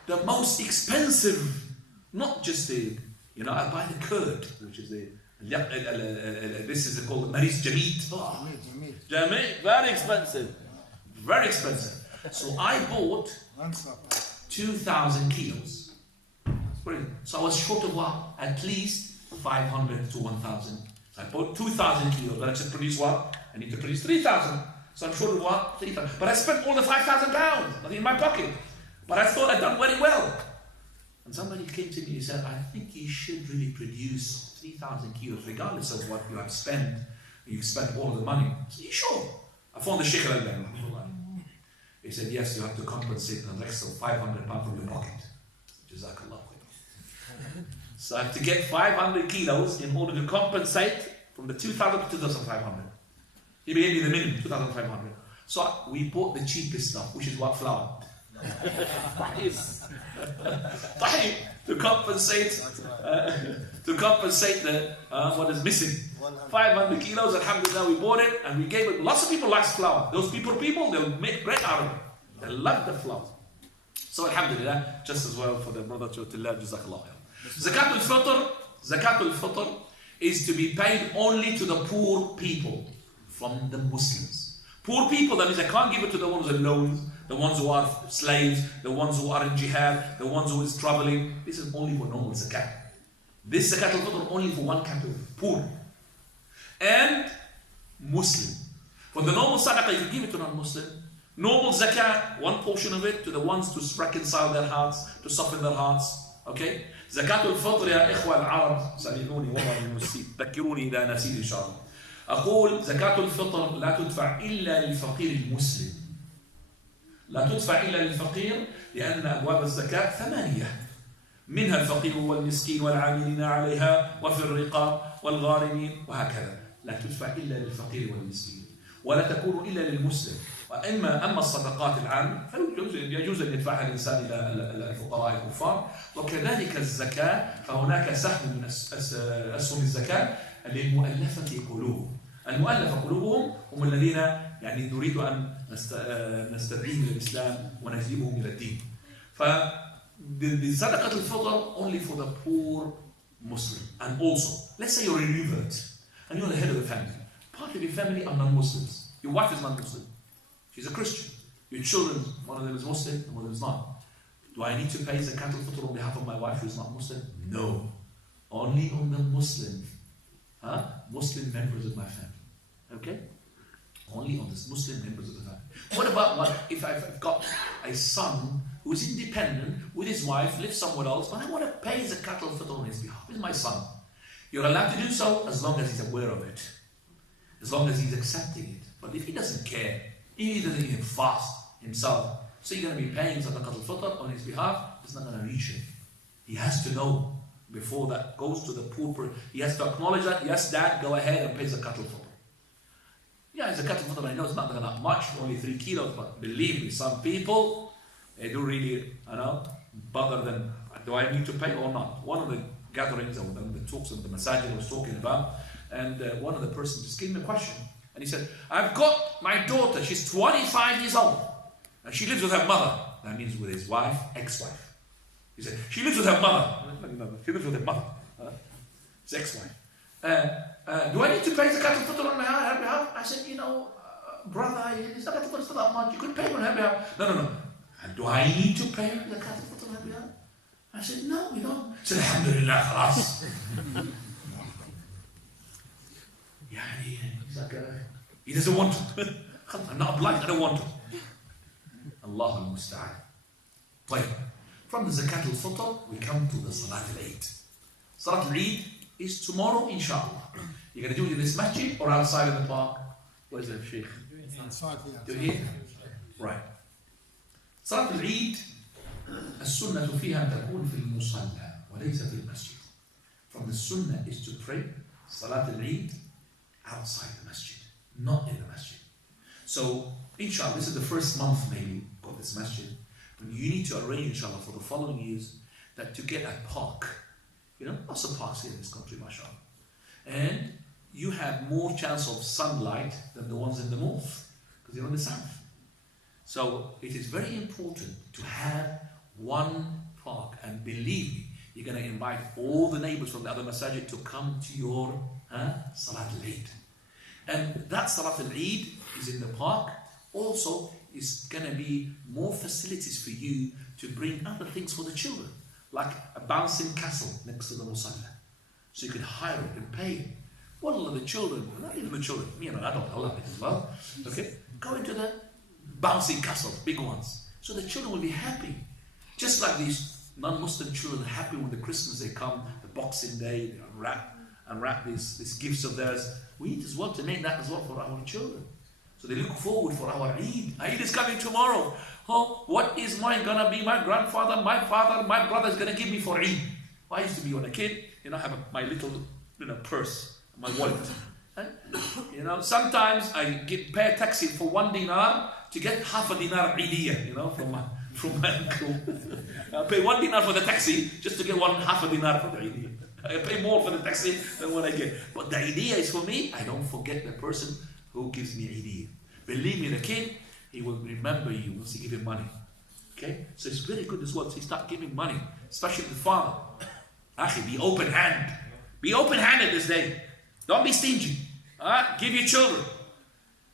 the most expensive, not just the, I buy the curd, which is this is called Maris Jamit. Oh, Jamit, very expensive. Very expensive. So I bought 2,000 kilos. So I was short of what? At least 500 to 1,000. So I bought 2,000 kilos, but I just produce what? I need to produce 3,000. So I'm short of what? 3,000. But I spent all the £5,000, nothing in my pocket. But I thought I'd done very well. And somebody came to me and said, I think you should really produce 3,000 kilos, regardless of what you have spent. You spent all of the money. I said, you sure? I phoned the Shaykh al-Albani. He said, yes, you have to compensate the rest of £500 from your pocket. Jazakallah. So I have to get 500 kilos in order to compensate from the 2,000 to 2,500. He gave me the minimum, 2,500. So we bought the cheapest stuff, which is what? Flour. That is طيب, to compensate the what is missing. 500 kilos, alhamdulillah, we bought it and we gave it. Lots of people like flour. Those people, they'll make bread out of it. They love the flour. So alhamdulillah, just as well for the brother to jazakallah. Zakat al-Fitr is to be paid only to the poor people from the Muslims. Poor people, that means I can't give it to the ones alone, the ones who are slaves, the ones who are in jihad, the ones who is traveling. This is only for normal zakat. This zakat al-Fitr only for one category, poor and Muslim. For the normal sadaqah, you can give it to non-Muslim. Normal zakat, one portion of it to the ones to reconcile their hearts, to soften their hearts. Okay? زكاة الفطر يا إخوة العرب سامحوني والله نسيت ذكروني إذا نسيت إن شاء الله. أقول زكاة الفطر لا تدفع إلا للفقير المسلم. لا تدفع إلا للفقير لأن أبواب الزكاة 8 منها الفقير والمسكين والعاملين عليها وفي الرقاب والغارمين وهكذا. لا تدفع إلا للفقير والمسكين ولا تكون إلا للمسلم. أما الصدقات العامة فيجوز أن يدفعها الإنسان إلى الفقراء الكفار. وكذلك الزكاة فهناك سهم من أسهم الزكاة للمؤلفة قلوبهم. المؤلفة قلوبهم هم الذين يعني نريد أن نستدعيهم إلى الإسلام ونجذبهم إلى الدين. The صدقة الفطر only for the poor Muslim. And also, let's say you're a revert and you're the head of the family. Part of your family are non-Muslims. Your wife is non-Muslim. She's a Christian. Your children, one of them is Muslim and one of them is not. Do I need to pay zakat al-fitr on behalf of my wife who is not Muslim? No. Only on the Muslim. Muslim members of my family. Okay? Only on the Muslim members of the family. What about if I've got a son who is independent with his wife, lives somewhere else, but I want to pay zakat al-fitr on his behalf? He's my son. You're allowed to do so as long as he's aware of it. As long as he's accepting it. But if he doesn't care, he doesn't even fast himself, so you're going to be paying zakat al-fitr on his behalf, it's not going to reach him. He has to know before that goes to the poor person. He has to acknowledge that, yes, dad, go ahead and pay zakat al-fitr. Yeah, zakat al-fitr, I know it's not that much, only 3 kilos, but believe me, some people, they do really, bother them, do I need to pay or not? One of the gatherings, or the talks of the masajid I was talking about, and one of the persons just gave me a question. And he said, I've got my daughter, she's 25 years old, and she lives with her mother. That means with his wife, ex-wife. He said, she lives with her mother. She lives with her mother. His ex-wife. Do I need to pay zakat al-fitr on her behalf? I said, brother, zakat al-fitr is not that much. You could pay on her behalf. No. And do I need to pay zakat al-fitr on her behalf? I said, no, you don't. He said, alhamdulillah, khalas. He doesn't want it. I'm not obliged, I don't want it. Allah al-Musta'an. From the zakat al-fitr, we come to the Salat al-Eid. Salat al-Eid is tomorrow, inshallah. You're going to do it in this masjid or outside in the park? Where's the Shaykh? Outside Do it here? Right. Salat al-Eid, السنة فيها أن تكون في المصلى وليس في المسجد. From the sunnah is to pray Salat al-Eid outside the masjid, not in the masjid. So, inshallah, this is the first month maybe of this masjid. But you need to arrange, inshallah, for the following years that to get a park. Lots of parks here in this country, mashallah. And you have more chance of sunlight than the ones in the north, because you're in the south. So, it is very important to have one park. And believe me, you're going to invite all the neighbors from the other masajid to come to your Salat al-Eid. And that Salat al-Eid is in the park. Also, is going to be more facilities for you to bring other things for the children, like a bouncing castle next to the musalla. So you can hire it and pay it. Wallah, the children, not even the children, me and an adult, I love it as well. Okay, go into the bouncing castle, big ones. So the children will be happy. Just like these non-Muslim children are happy when the Christmas they come, the Boxing Day, they unwrap these gifts of theirs. We need as well to make that as well for our children. So they look forward for our Eid. Eid is coming tomorrow. Oh, what is mine gonna be? My grandfather, my father, my brother is gonna give me for Eid. I used to be when a kid, have my little, purse, my wallet. And, sometimes I pay a taxi for 1 dinar to get half a dinar Eidiyah, from my uncle. I pay 1 dinar for the taxi just to get half a dinar for the idea. I pay more for the taxi than what I get. But the idea is for me, I don't forget the person who gives me idea. Believe me, the kid, he will remember you once you give him money. Okay? So it's very good as well. So you start giving money, especially the father. Akhi, be open-handed. Be open-handed this day. Don't be stingy. Give your children.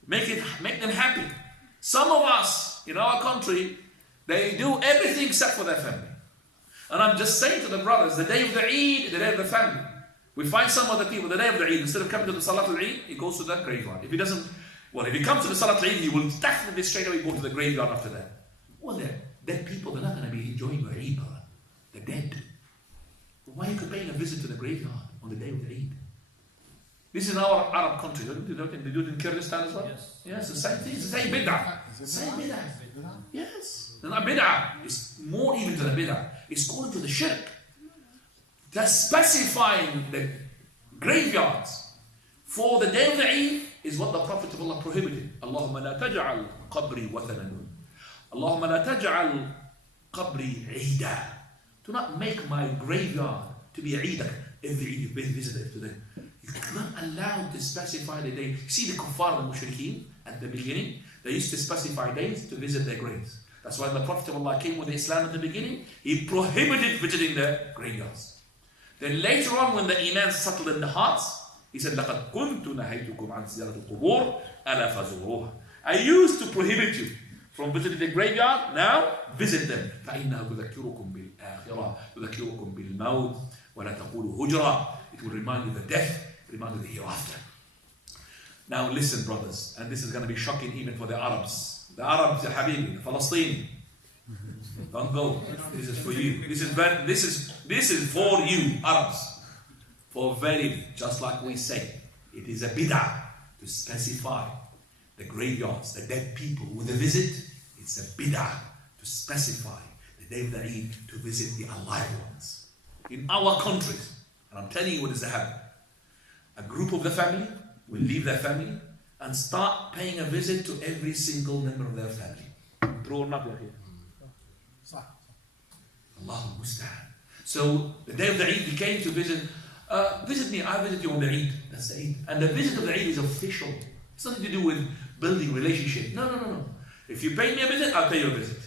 Make them happy. Some of us in our country, they do everything except for their family. And I'm just saying to the brothers, the day of the Eid, the day of the family. We find some other people, the day of the Eid, instead of coming to the Salat al-Eid, he goes to that graveyard. If he comes to the Salat al-Eid, he will definitely straight away go to the graveyard after that. Well, they're dead people, they're not going to be enjoying your Eid, brother. They're dead. Why are you paying a visit to the graveyard on the day of the Eid? This is our Arab country. They do it in Kurdistan as well? Yes, the same thing. It's the same bid'ah. Same bid'ah. Yes. It's not bid'ah. It's more even than a bid'ah. It's going to the shirk. Just specifying the graveyards for the day of the Eid is what the Prophet of Allah prohibited. Allahumma la taj'al qabri wathanan. Allahumma la taj'al qabri Eidah. Do not make my graveyard to be Eidah. Every Eid you visit it today. You're not allowed to specify the day. See the kuffar and mushrikeen at the beginning? They used to specify days to visit their graves. That's why the Prophet of Allah came with Islam at the beginning. He prohibited visiting their graveyards. Then later on, when the iman settled in the hearts, he said, لَقَدْ كُنْتُ نَهَيْتُكُمْ عَنْ زِيَارَةِ الْقُبُورِ أَلَا فَزُورُوهَا. I used to prohibit you from visiting the graveyard. Now, visit them. فَإِنَّهَا تُذَكِّرُكُمْ بِالْآخِرَةِ تُذَكِّرُكُمْ بِالْمَوْتِ وَلَا تَقُولُوا هُجْرًا. It will remind you of the death, remind you of the hereafter. Now listen, brothers, and this is going to be shocking even for the Arabs. The Arabs, the Habibi, the Palestinians. Don't go. This is for you. This is for you, Arabs. For verily, just like we say, it is a bid'ah to specify the graveyards, the dead people with a visit. It's a bid'ah to specify the day of the Eid to visit the alive ones. In our countries, and I'm telling you what is the habit. A group of the family will leave their family and start paying a visit to every single member of their family. True or not, here? Allahu Musta'an. So the day of the Eid, he came to visit. Visit me, I visit you on the Eid. That's the Eid. And the visit of the Eid is official. It's nothing to do with building relationship. No. If you pay me a visit, I'll pay you a visit.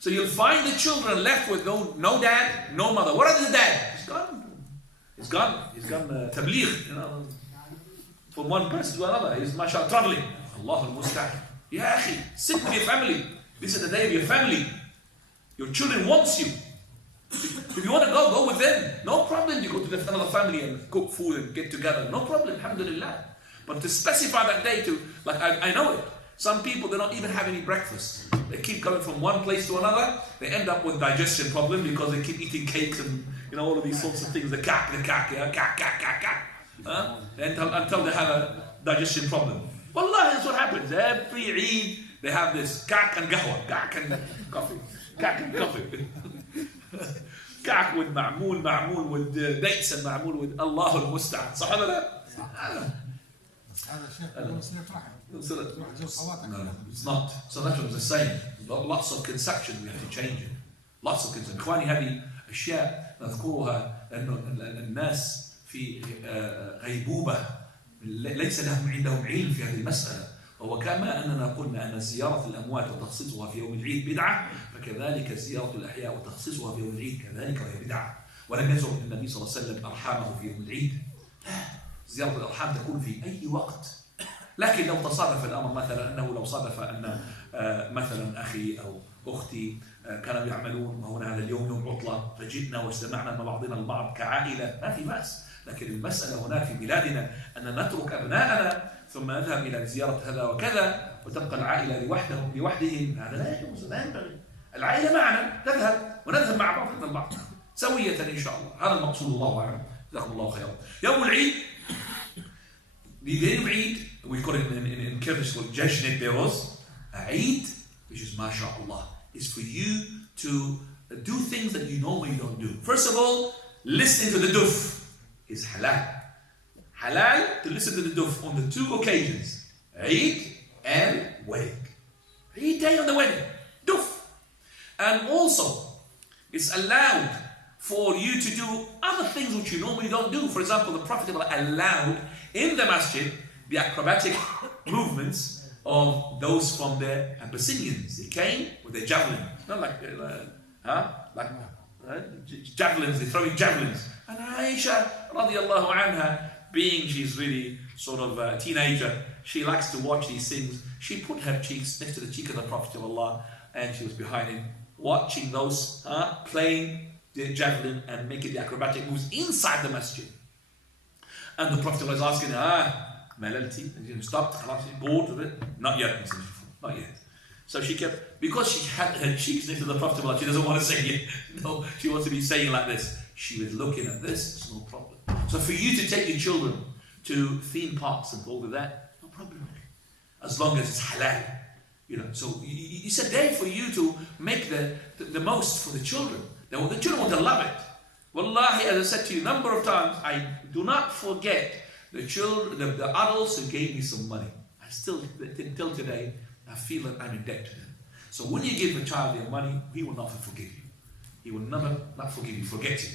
So you'll find the children left with no dad, no mother. What are the dad? He's gone. He's gone tabligh, from one person to another. He's mashallah traveling. Allahu Musta'an. Ya akhi, sit with your family. This is the day of your family. Your children wants you. If you want to go with them. No problem. You go to another family and cook food and get together. No problem. Alhamdulillah. But to specify that day I know it. Some people, they don't even have any breakfast. They keep going from one place to another. They end up with digestion problem because they keep eating cakes and all of these sorts of things. The kak, until they have a digestion problem. Wallah, that's what happens. Every Eid, they have this kak and qahwa, kak and coffee. Kak with ma'mool with dates and ma'mool with Allah al-Musta'an. صح ولا لا؟ هذا شيخ No, it's not. So that's what I'm saying. Lots of conception, we have to change it. Lots of conception. إخواني هذه أشياء نذكرها لأنه الناس في غيبوبة ليس لهم عندهم علم في هذه المسألة. وكما أننا قلنا أن زيارة الأموات وتخصيصها في يوم العيد بدعة، فكذلك زيارة الأحياء وتخصيصها في يوم العيد كذلك وهي بدعة. ولم يزر النبي صلى الله عليه وسلم أرحامه في يوم العيد. زيارة الأرحام تكون في أي وقت. لكن لو تصادف الأمر مثلا أنه لو صادف أن مثلا أخي أو أختي كانوا يعملون وهنا هذا اليوم يوم عطلة فجئنا واجتمعنا مع بعضنا البعض كعائلة ما في بأس. لكن المسألة هنا في بلادنا أن نترك أبناءنا ثم نذهب إلى زيارة هذا وكذا وتبقى العائلة لوحدهم. هذا لا يجوز، لا ينبغي. العائلة معنا تذهب ونذهب مع بعضنا البعض سوية إن شاء الله. هذا المقصود. الله أعلم. جزاكم الله خيرا. يوم العيد يوم العيد we call it in Kurdish called Jashn al-Beroz. Eid, which is mashallah, is for you to do things that you normally don't do. First of all, listening to the duf is halal. Halal to listen to the duf on the two occasions, Eid and wedding. Eid day on the wedding, duf. And also, it's allowed for you to do other things which you normally don't do. For example, the Prophet allowed in the masjid the acrobatic movements of those from the Abyssinians. They came with their javelin, not like javelins, they're throwing javelins. And Aisha radiallahu anha, being she's really sort of a teenager, she likes to watch these things. She put her cheeks next to the cheek of the Prophet of Allah, and she was behind him, watching those playing the javelin and making the acrobatic moves inside the masjid. And the Prophet was asking her, Malalti, and you stopped, bored of it? Not yet, not yet. So she kept, because she had her cheeks next to the Prophet of Allah, she doesn't want to say it. No, she wants to be saying like this. She was looking at this, it's no problem. So for you to take your children to theme parks and all of that, no problem. As long as it's halal. You know, so it's a day for you to make the most for the children. The children want to love it. Wallahi, as I said to you a number of times, I do not forget the children, the adults who gave me some money. I still, until today, I feel that I'm in debt to them. So when you give a child your money, he will not forgive you. He will never not forgive you, forget you.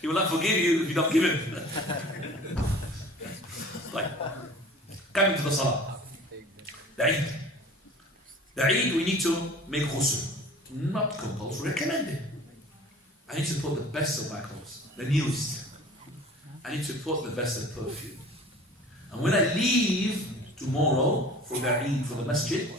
He will not forgive you if you don't give him. Like, coming to the Salah. The Eid. The Eid, we need to make ghusl. Not compulsory, recommended. I need to put the best of my clothes, the newest. I need to put the best of perfume. And when I leave tomorrow for the Eid, for the masjid,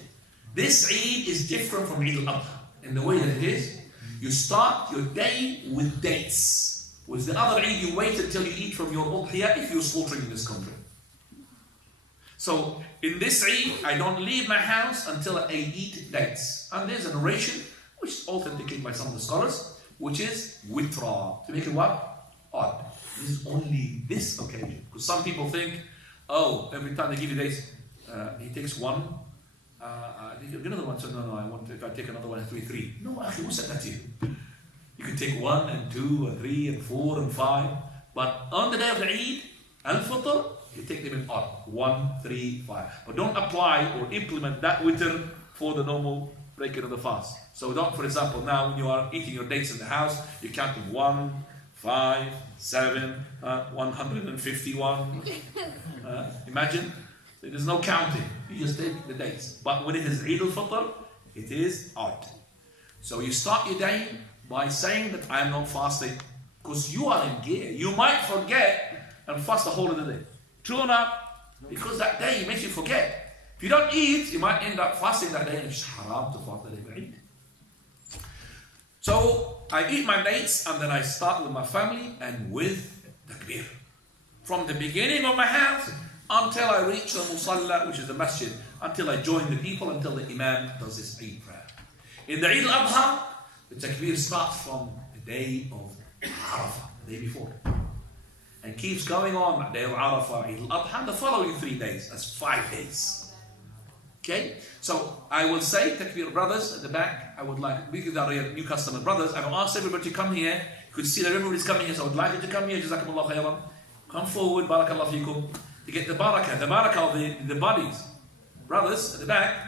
this Eid is different from Eid al-Adha in the way that it is. You start your day with dates. With the other Eid, you wait until you eat from your udhiyah if you're slaughtering in this country. So in this Eid, I don't leave my house until I eat dates. And there's a narration, which is authenticated by some of the scholars, which is witra. To make it what? Odd. This is only this occasion. Because some people think, oh, every time they give you dates, he takes one. Another one. So no, I want to, if I take another one, I have to be three. No, akhi, who said that to you? You can take 1 and 2 and 3 and 4 and 5. But on the day of the Eid, al-Fitr, you take them in odd. 1, 3, 5. But don't apply or implement that witr for the normal breaking of the fast. So don't, for example, now when you are eating your dates in the house, you're counting 1, 5, 7, 151. Imagine. There's no counting. You just take the dates. But when it is Eid al-Fitr, it is odd. So you start your day by saying that I am not fasting, because you are in gear. You might forget and fast the whole of the day. True or not? Because that day makes you forget. If you don't eat, you might end up fasting that day, and it's haram to fast the day of Eid. So I eat my dates, and then I start with my family and with takbir. From the beginning of my house until I reach the musalla, which is the masjid, until I join the people, until the imam does his Eid prayer. In the Eid al-Adha, the takbir starts from the day of Arafah, the day before, and keeps going on the day of Arafah, Eid al-Adha, the following 3 days. That's 5 days. Okay? So I will say, takbir brothers at the back, I would like, because they are new customer brothers, I will ask everybody to come here. You could see that everybody's coming here, so I would like you to come here. Jazakumullah khairan. Come forward, barakallah fikum, to get the barakah of the bodies. Brothers at the back,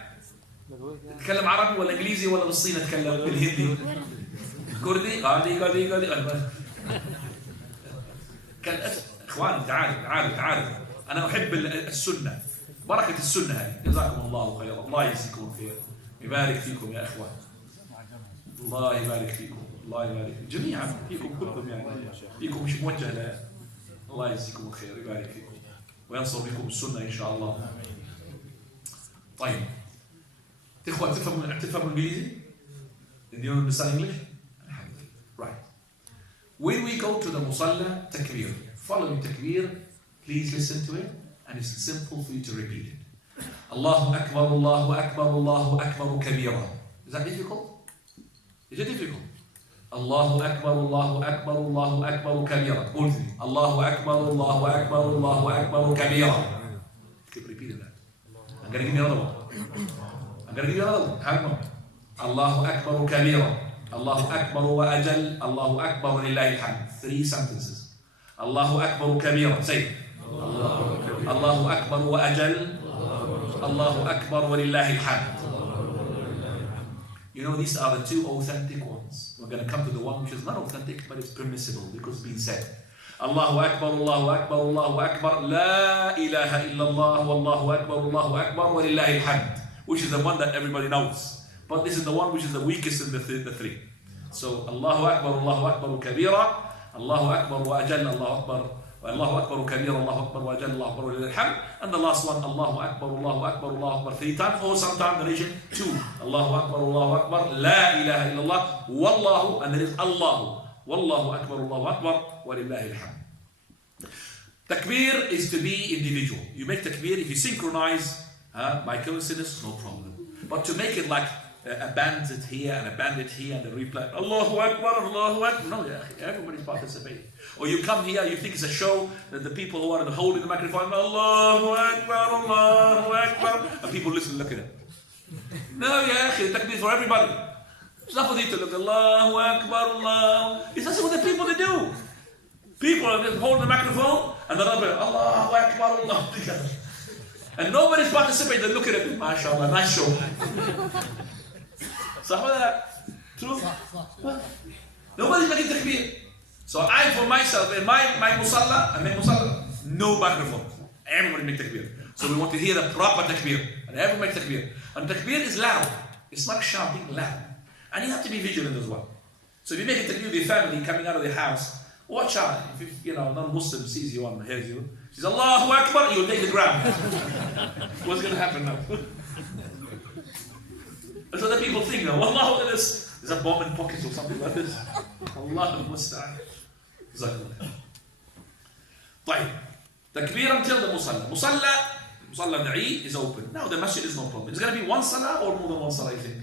تتكلم عربي ولا انجليزي ولا بالصيني اتكلم بالهندي كردي قاعدي اخواني تعالوا انا احب السنه بركه السنه هذه جزاكم الله خيرا الله يجزيكم خير يبارك فيكم يا اخوان الله يبارك فيكم الله يبارك جميعا فيكم كلكم يعني فيكم مش موجه الله يجزيكم الخير يبارك فيكم وينصر بكم السنه ان شاء الله. طيب تخوان تفهموا انجليزي؟ Do you understand English? Right. When we go to the musalla, takbir. Following takbir, please listen to it, and it's simple for you to repeat it. Allahu Akbar, Allahu Akbar, Allahu Akbar kabira. Is that difficult? Is it difficult? Allahu Akbar, Allahu Akbar, Allahu Akbar kabira. All three. Allahu Akbar, Allahu Akbar, Allahu Akbar kabira. Keep repeating that. I'm going to give you another one. I'm going to give you another one. Hang on. Allahu Akbar kabira. Allahu Akbar wa ajal. Allahu Akbar wa lillahi alhamd. 3 sentences. Allahu Akbar kabira. Say it. Allahu Akbar wa ajal. Allahu Akbar wa lillahi alhamd. You know, these are the two authentic ones. We're going to come to the one which is not authentic, but it's permissible because it's been said. Allahu Akbar, Allahu Akbar, Allahu Akbar, La ilaha illallah, Wallahu Akbar, Allahu Akbar, wa lillahi alhamd, which is the one that everybody knows. But this is the one which is the weakest in the three. So, Allahu Akbar, Allahu Akbar, kabira, Allahu Akbar, wa ajal, Allahu Akbar, Allahu Akbar, kabira, Allahu Akbar, wa ajal, Allahu Akbar, wa lillahi alhamd. And the last one, Allahu Akbar, Allahu Akbar, Allahu Akbar, 3 times, or sometimes the nation 2. Allahu Akbar, Allahu Akbar, La ilaha illallah, Wallahu, and there is Allahu. Wallahu Akbar, Allahu Akbar, wa lillahi alhamd. Takbir is to be individual. You make takbir, if you synchronize by coincidence, no problem. But to make it like a bandit here and a bandit here and the replay, Allahu Akbar, Allahu Akbar. No, everybody's participating. Or you come here, you think it's a show, that the people who are holding the microphone, Allahu Akbar, Allahu Akbar, and people listen, look at it. No, takbir for everybody. It's not for you to look, Allahu Akbar, Allah. It's just what the people they do. People are just holding the microphone and they're up there, Allahu Akbar, Allah, together. And nobody's participating, they look at it, mashallah, nice show. True? Nobody's making takbir. So I, for myself, in my musalla, I make musalla, no microphone. Everybody make takbir. So we want to hear the proper takbir. And everyone make takbir. And takbir is loud. It's not shouting, loud. And you have to be vigilant as well. So if you make a takbir with your family coming out of the house, watch out. If non-Muslim sees you and hears you, says Allahu Akbar, you'll take the ground. What's going to happen now? That's what the people think now. Wallahu, there's a bomb in pockets or something like this. Allahu musta'an. طيب. Takbir until the musalla. Musalla the Eid is open. Now the masjid is no problem. It's going to be one salah or more than one salah, you think?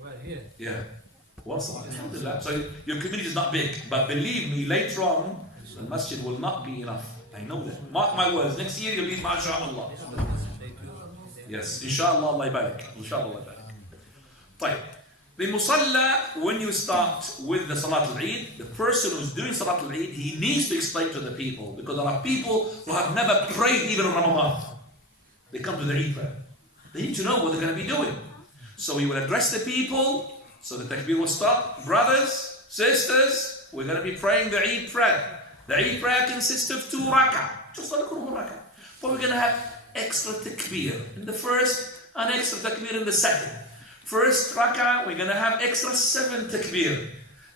Right here. Yeah. One salah. Alhamdulillah. So your community is not big. But believe me, later on, the masjid will not be enough. I know that. Mark my words. Next year you'll be masha'Allah. Yes. Inshallah, Allah barak. Inshallah, Allah barak. طيب. The musalla, when you start with the Salat al-Eid, the person who's doing Salat al-Eid, he needs to explain to the people, because there are people who have never prayed even in Ramadan. They come to the Eid prayer. They need to know what they're going to be doing. So he will address the people, so the takbir will start. Brothers, sisters, we're going to be praying the Eid prayer. The Eid prayer consists of 2 rak'ah, just like a rak'ah. But we're going to have extra takbir in the first and extra takbir in the second. First rak'ah, we're going to have extra 7 takbir.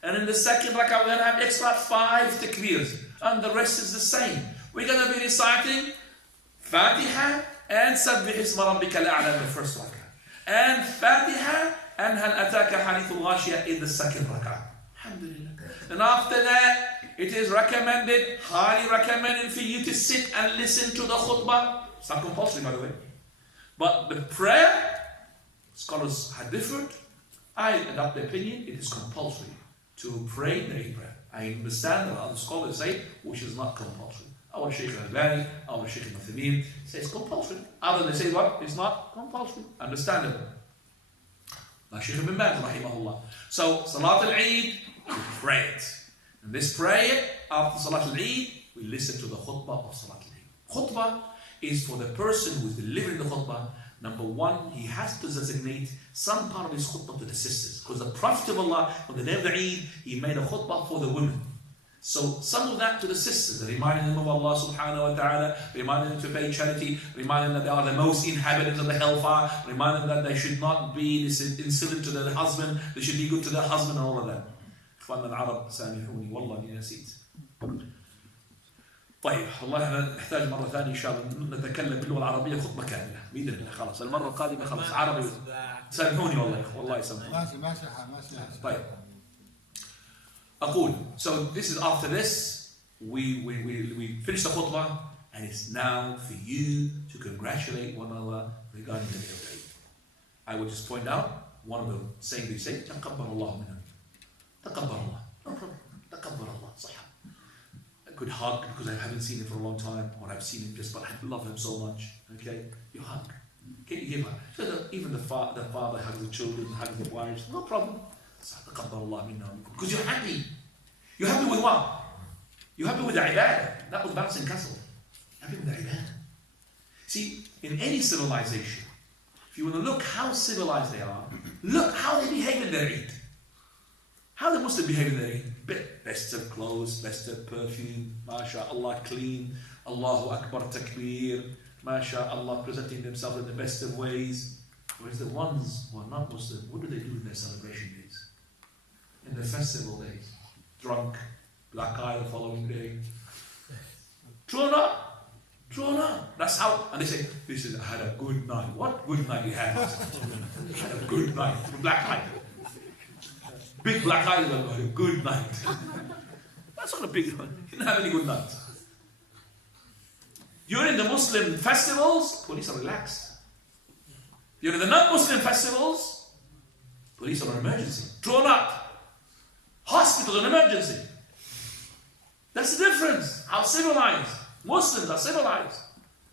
And in the second rak'ah, we're going to have extra 5 takbirs. And the rest is the same. We're going to be reciting Fatiha and Sabbih Isma Rabbika al-A'la in the first rak'ah. And Fatiha and Hal Ataka Hadithul Ghashiyah in the second rak'ah. Alhamdulillah. And after that, it is recommended, highly recommended for you to sit and listen to the khutbah. It's not compulsory, by the way. But the prayer, scholars have differed. I adopt the opinion, it is compulsory to pray the Eid prayer. I understand that other scholars say, which is not compulsory. Our Shaykh al-Albani, our Shaykh al-Uthaymeen say it's compulsory. Others they say what? It's not compulsory. Understandable. Like Shaykh ibn Baz, rahimahullah. So, Salat al-Eid, we pray it. And this prayer, after Salat al-Eid, we listen to the khutbah of Salat al-Eid. Khutbah is for the person who is delivering the khutbah. Number one, he has to designate some part of his khutbah to the sisters. Because the Prophet of Allah, on the day of the Eid, he made a khutbah for the women. So some of that to the sisters, reminding them of Allah subhanahu wa ta'ala, reminding them to pay charity, reminding them that they are the most inhabitants of the hellfire, reminding them that they should not be insolent to their husband, they should be good to their husband and all of that. إخواننا العرب سامحوني والله إني نسيت. طيب والله نحتاج مرة ثانية إن شاء الله نتكلم باللغة العربية خطبة كاملة بإذن الله. خلاص المرة القادمة خلاص عربي. سامحوني والله يسامحوني. ماشي. طيب. أقول, so this is after this we finish the khutbah and it's now for you to congratulate one another regarding the day of the Eid. I will just point out one of the sayings they say, تقبل الله منا. تقبل الله. No problem. تقبل الله. صحيح. I could hug because I haven't seen him for a long time, or I've seen him just, but I love him so much. Okay, you hug. Okay, you give hug. So that even the father hugs the children, hugs the wives. No problem. Because you're happy. You're happy with what? You're happy with the ibadah, not with bounce and castle. You're happy with the ibadah. See, in any civilization, If you want to look how civilized they are, look how they behave in their Eid. How the Muslims behave in their Eid. Best of clothes, best of perfume, MashaAllah, clean, Allahu Akbar, takbir, MashaAllah, presenting themselves in the best of ways. Whereas the ones who are not Muslim, what do they do in their celebration days? In their festival days? Drunk, black eye the following day. True or not? True or not? That's how, and they say, I had a good night. What good night you had? I had a good night. Black eye. Big black eye, I had a good night. That's not a big one. You didn't have any good nights. You're in the Muslim festivals, police are relaxed. You're in the non-Muslim festivals, police are on emergency. True or not? Hospitals on emergency. That's the difference. How civilized. Muslims are civilized.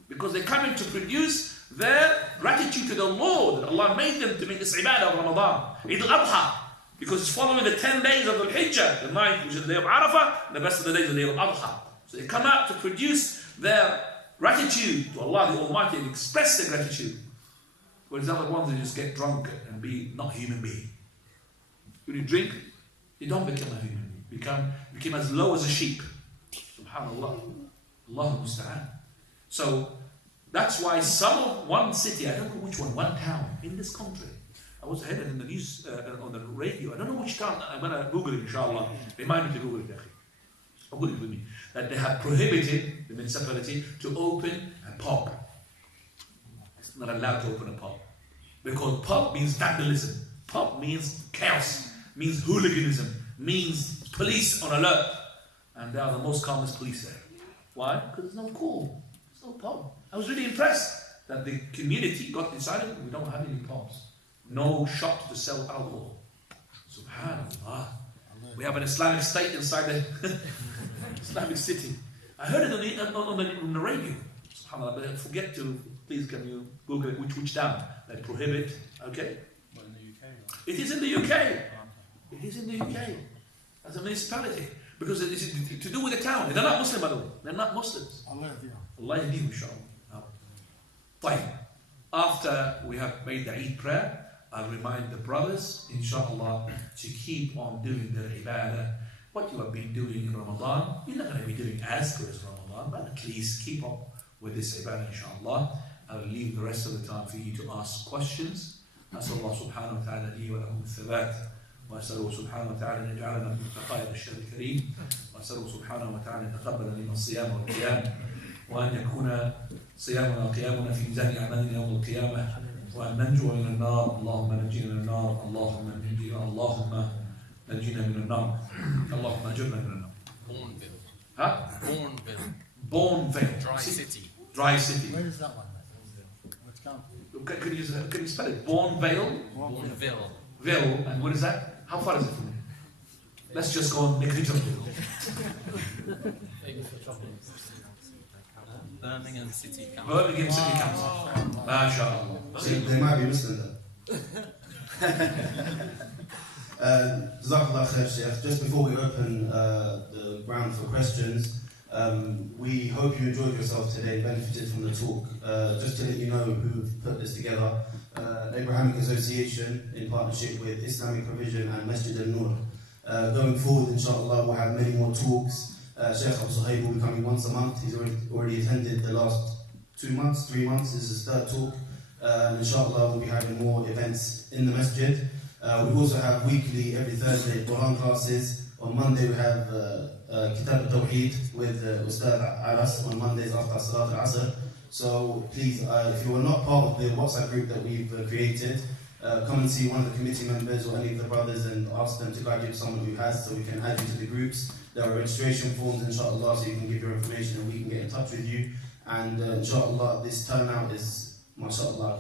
Because they come in to produce their gratitude to the Lord. Allah made them to make this ibadah of Ramadan. Eid al-Adha. Because it's following the 10 days of the Hijjah, the 9th, which is the day of Arafah, and the best of the days of the day of Adha. So they come out to produce their gratitude to Allah the Almighty and express their gratitude. Whereas other ones, they just get drunk and be not human being. When you drink, you don't become a human being. Become as low as a sheep. SubhanAllah. Allahu Musta'an. So that's why one city, I don't know which one town in this country, I was heard in the news, on the radio, I don't know which town, I'm going to Google it, inshallah. Remind me to Google it, Google it with me. That they have prohibited the municipality to open a pub. It's not allowed to open a pub. Because pub means vandalism. Pub means chaos, means hooliganism, means police on alert. And they are the most calmest police there. Why? Because it's not cool. It's no pub. I was really impressed that the community got decided we don't have any pubs. No shop to sell alcohol. SubhanAllah. We have an Islamic state inside the Islamic city. I heard it on the radio. SubhanAllah, but forget to, please can you Google it, which town they prohibit, okay? What, in the UK? It is in the UK. It is in the UK. As a municipality. Because it is to do with the town. They're not Muslim, by the way. They're not Muslims. Allah yahdihim, inshallah. Fine. After we have made the Eid prayer, I'll remind the brothers, inshallah, to keep on doing their ibadah. What you have been doing in Ramadan, you're not going to be doing as good as Ramadan, but at least keep up with this ibadah, inshallah. I'll leave the rest of the time for you to ask questions. أسأل الله سبحانه وتعالى لي ولكم الثبات وأسأله سبحانه وتعالى أن يجعلنا من تقايا الشهر الكريم وأسأله سبحانه وتعالى أن يتقبل منا الصيام والقيام وأن يكون صيامنا وقيامنا في ميزان أعمالنا يوم القيامة وأن ننجو من النار اللهم نجينا من النار اللهم نجينا من النار اللهم أجرنا من النار. Bourneville. Huh? Bourneville. Bourneville. Dry city. Dry city. Where is that one? Which county? Can you spell it? Bourneville? Bourneville. Ville, and what is that? How far is it from here? Let's just go and make it up. Birmingham City Council. Birmingham City Council. MashaAllah. See, they might be Muslim then. Jazakallah khair, Shaykh. Just before we open the ground for questions, we hope you enjoyed yourself today, benefited from the talk. Just to let you know who put this together, Abrahamic Association in partnership with Islamic Provision and Masjid al-Nur. Going forward, inshallah, we'll have many more talks. Shaykh Suhaib will be coming once a month. He's already attended the last 3 months. This is his third talk. Inshallah, we'll be having more events in the masjid. We also have weekly, every Thursday, Quran classes. On Monday, we have Kitab al-Tawheed with Ustadh Aras on Mondays after Salat al-Asr. So please, if you are not part of the WhatsApp group that we've created, come and see one of the committee members or any of the brothers and ask them to guide you to someone who has, so we can add you to the groups. There are registration forms, inshallah, so you can give your information and we can get in touch with you. And inshallah, this turnout is, mashallah,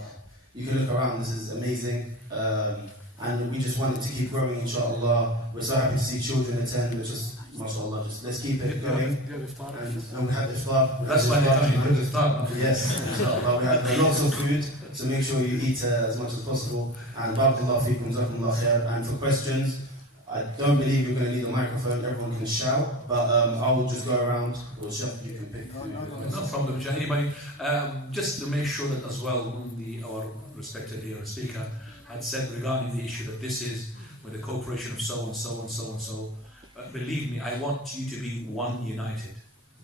you can look around, this is amazing. And we just want it to keep growing, inshallah. We're so happy to see children attend, which is, mashallah, just let's keep it going. And we have iftar. That's why they're coming, with iftar. Yes, inshallah. We have lots of food, so make sure you eat as much as possible. And barakallahu feekum, jazakumullah khair. And for questions, I don't believe you're going to need a microphone, everyone can shout, but I will just go around, or you can pick. problem. Anybody, just to make sure that as well, our respected here speaker had said regarding the issue that this is with the cooperation of so and so and so and so. Believe me, I want you to be one united.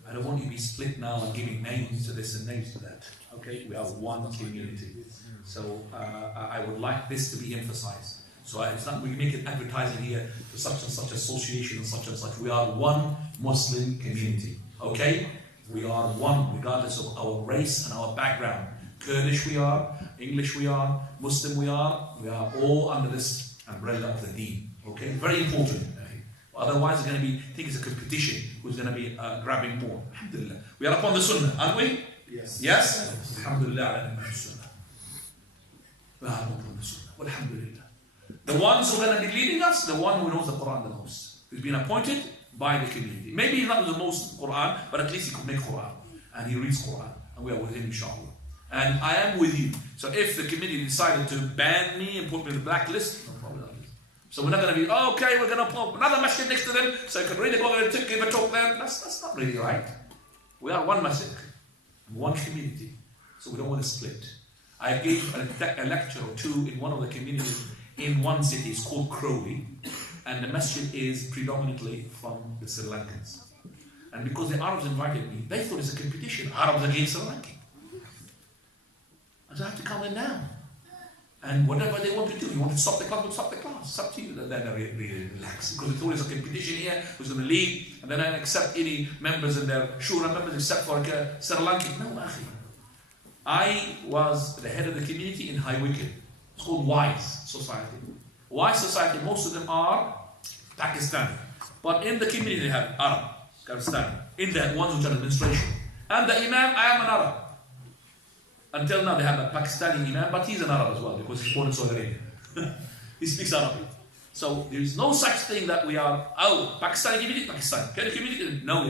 I don't want you to be split now and giving names to this and names to that. Okay, we are one community. So I would like this to be emphasized. So it's not we make it advertising here to such and such association and such. We are one Muslim community. Okay, we are one regardless of our race and our background. Kurdish we are, English we are, Muslim we are all under this umbrella of the deen. Okay, very important. Otherwise, it's going to be, I think it's a competition who's going to be grabbing more. Alhamdulillah. We are upon the Sunnah, aren't we? Yes. Yes? Alhamdulillah. We are upon the Sunnah. Alhamdulillah. The ones who are going to be leading us, the one who knows the Quran the most. Who's been appointed by the community. Maybe he's not the most Quran, but at least he could make Quran. And he reads Quran. And we are with him, inshallah. And I am with you. So if the committee decided to ban me and put me on the blacklist, no problem. So we're not going to be, okay, we're going to put another masjid next to them so you can really go and give a talk there. That's not really right. We are one masjid, one community. So we don't want to split. I gave a lecture or two in one of the communities in one city. It's called Crowley. And the masjid is predominantly from the Sri Lankans. And because the Arabs invited me, they thought it's a competition. Arabs against Sri Lankan. I have to come in now. And whatever they want to do, you want to stop the class, we'll stop the class. It's up to you. Then they're really relaxed. Because it's always a competition here, who's going to lead, and then I don't accept any members in their Shura members except for Sri Lankan. No, akhi. I was the head of the community in High Wycombe. It's called Wise Society. Wise Society, most of them are Pakistani. But in the community they have Arab, Pakistani. In the ones which are administration. And the Imam, I am an Arab. Until now they have a Pakistani Imam, but he's an Arab as well because he's born in Saudi Arabia. He speaks Arabic. So there is no such thing that we are, Pakistani community, Pakistan. Can community? No,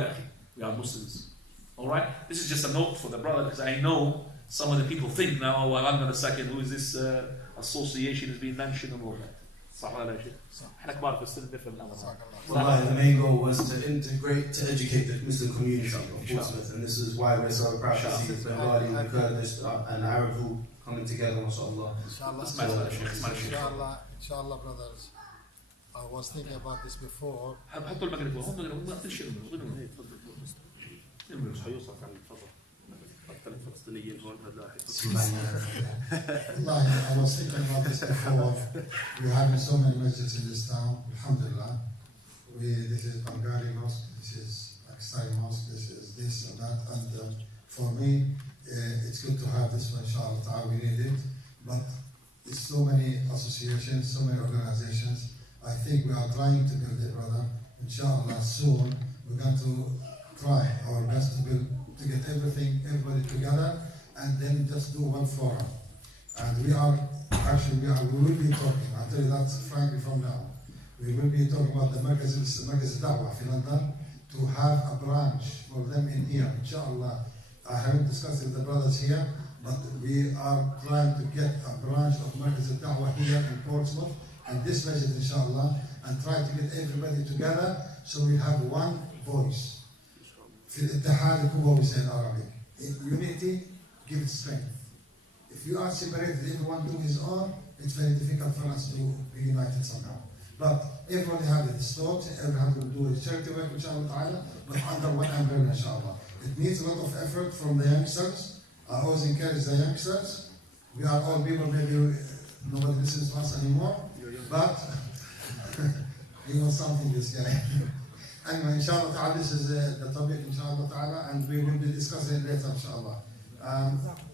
we are Muslims. Alright? This is just a note for the brother because I know some of the people think now, well, I'm going to second, who is this association is being mentioned and all that. Wallahi, the main goal was to integrate, to educate the Muslim community of Portsmouth, and this is why we're so proud to see the Bengali, the Kurdish, and the Arab all coming together, mashallah. Inshallah, brothers. I was thinking about this before. I was thinking about this before. We're having so many masjids in this town, alhamdulillah. This is Bengali mosque, this is Pakistani mosque, this is this and that. And for me, it's good to have this one, inshallah, we need it. But it's so many associations, so many organizations. I think we are trying to build it, brother. Inshallah, soon we're going to try our best to build, to get everybody together, and then just do one forum. And we will be talking, I'll tell you that frankly from now. We will be talking about the Markaz Da'wah in London, to have a branch for them in here, inshallah. I haven't discussed it with the brothers here, but we are trying to get a branch of Markaz Da'wah here in Portsmouth, in this masjid, inshallah, and try to get everybody together so we have one voice. في الاتحاد كما we say in Arabic. Unity gives strength. If you are separated, everyone do his own, it's very difficult for us to be united somehow. But everyone have his thought, everyone will do his charity work, inshallah, but under one umbrella, inshallah. It needs a lot of effort from the youngsters. I always encourage the youngsters. We are all people, maybe nobody listens to us anymore, but you know something, this guy. Anyway, inshallah ta'ala, this is the topic, inshallah ta'ala, and we will be discussing it later, inshallah.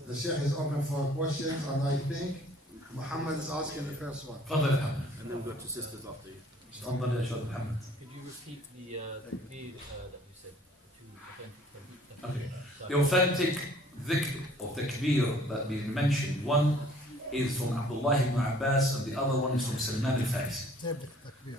The Shaykh is open for questions, and I think Muhammad is asking the first one. And then we'll go to sisters after you. Could you repeat the takbir that you said? Okay. The authentic dhikr or takbir that we mentioned, one is from Abdullah ibn Abbas and the other one is from Salman al-Farisi.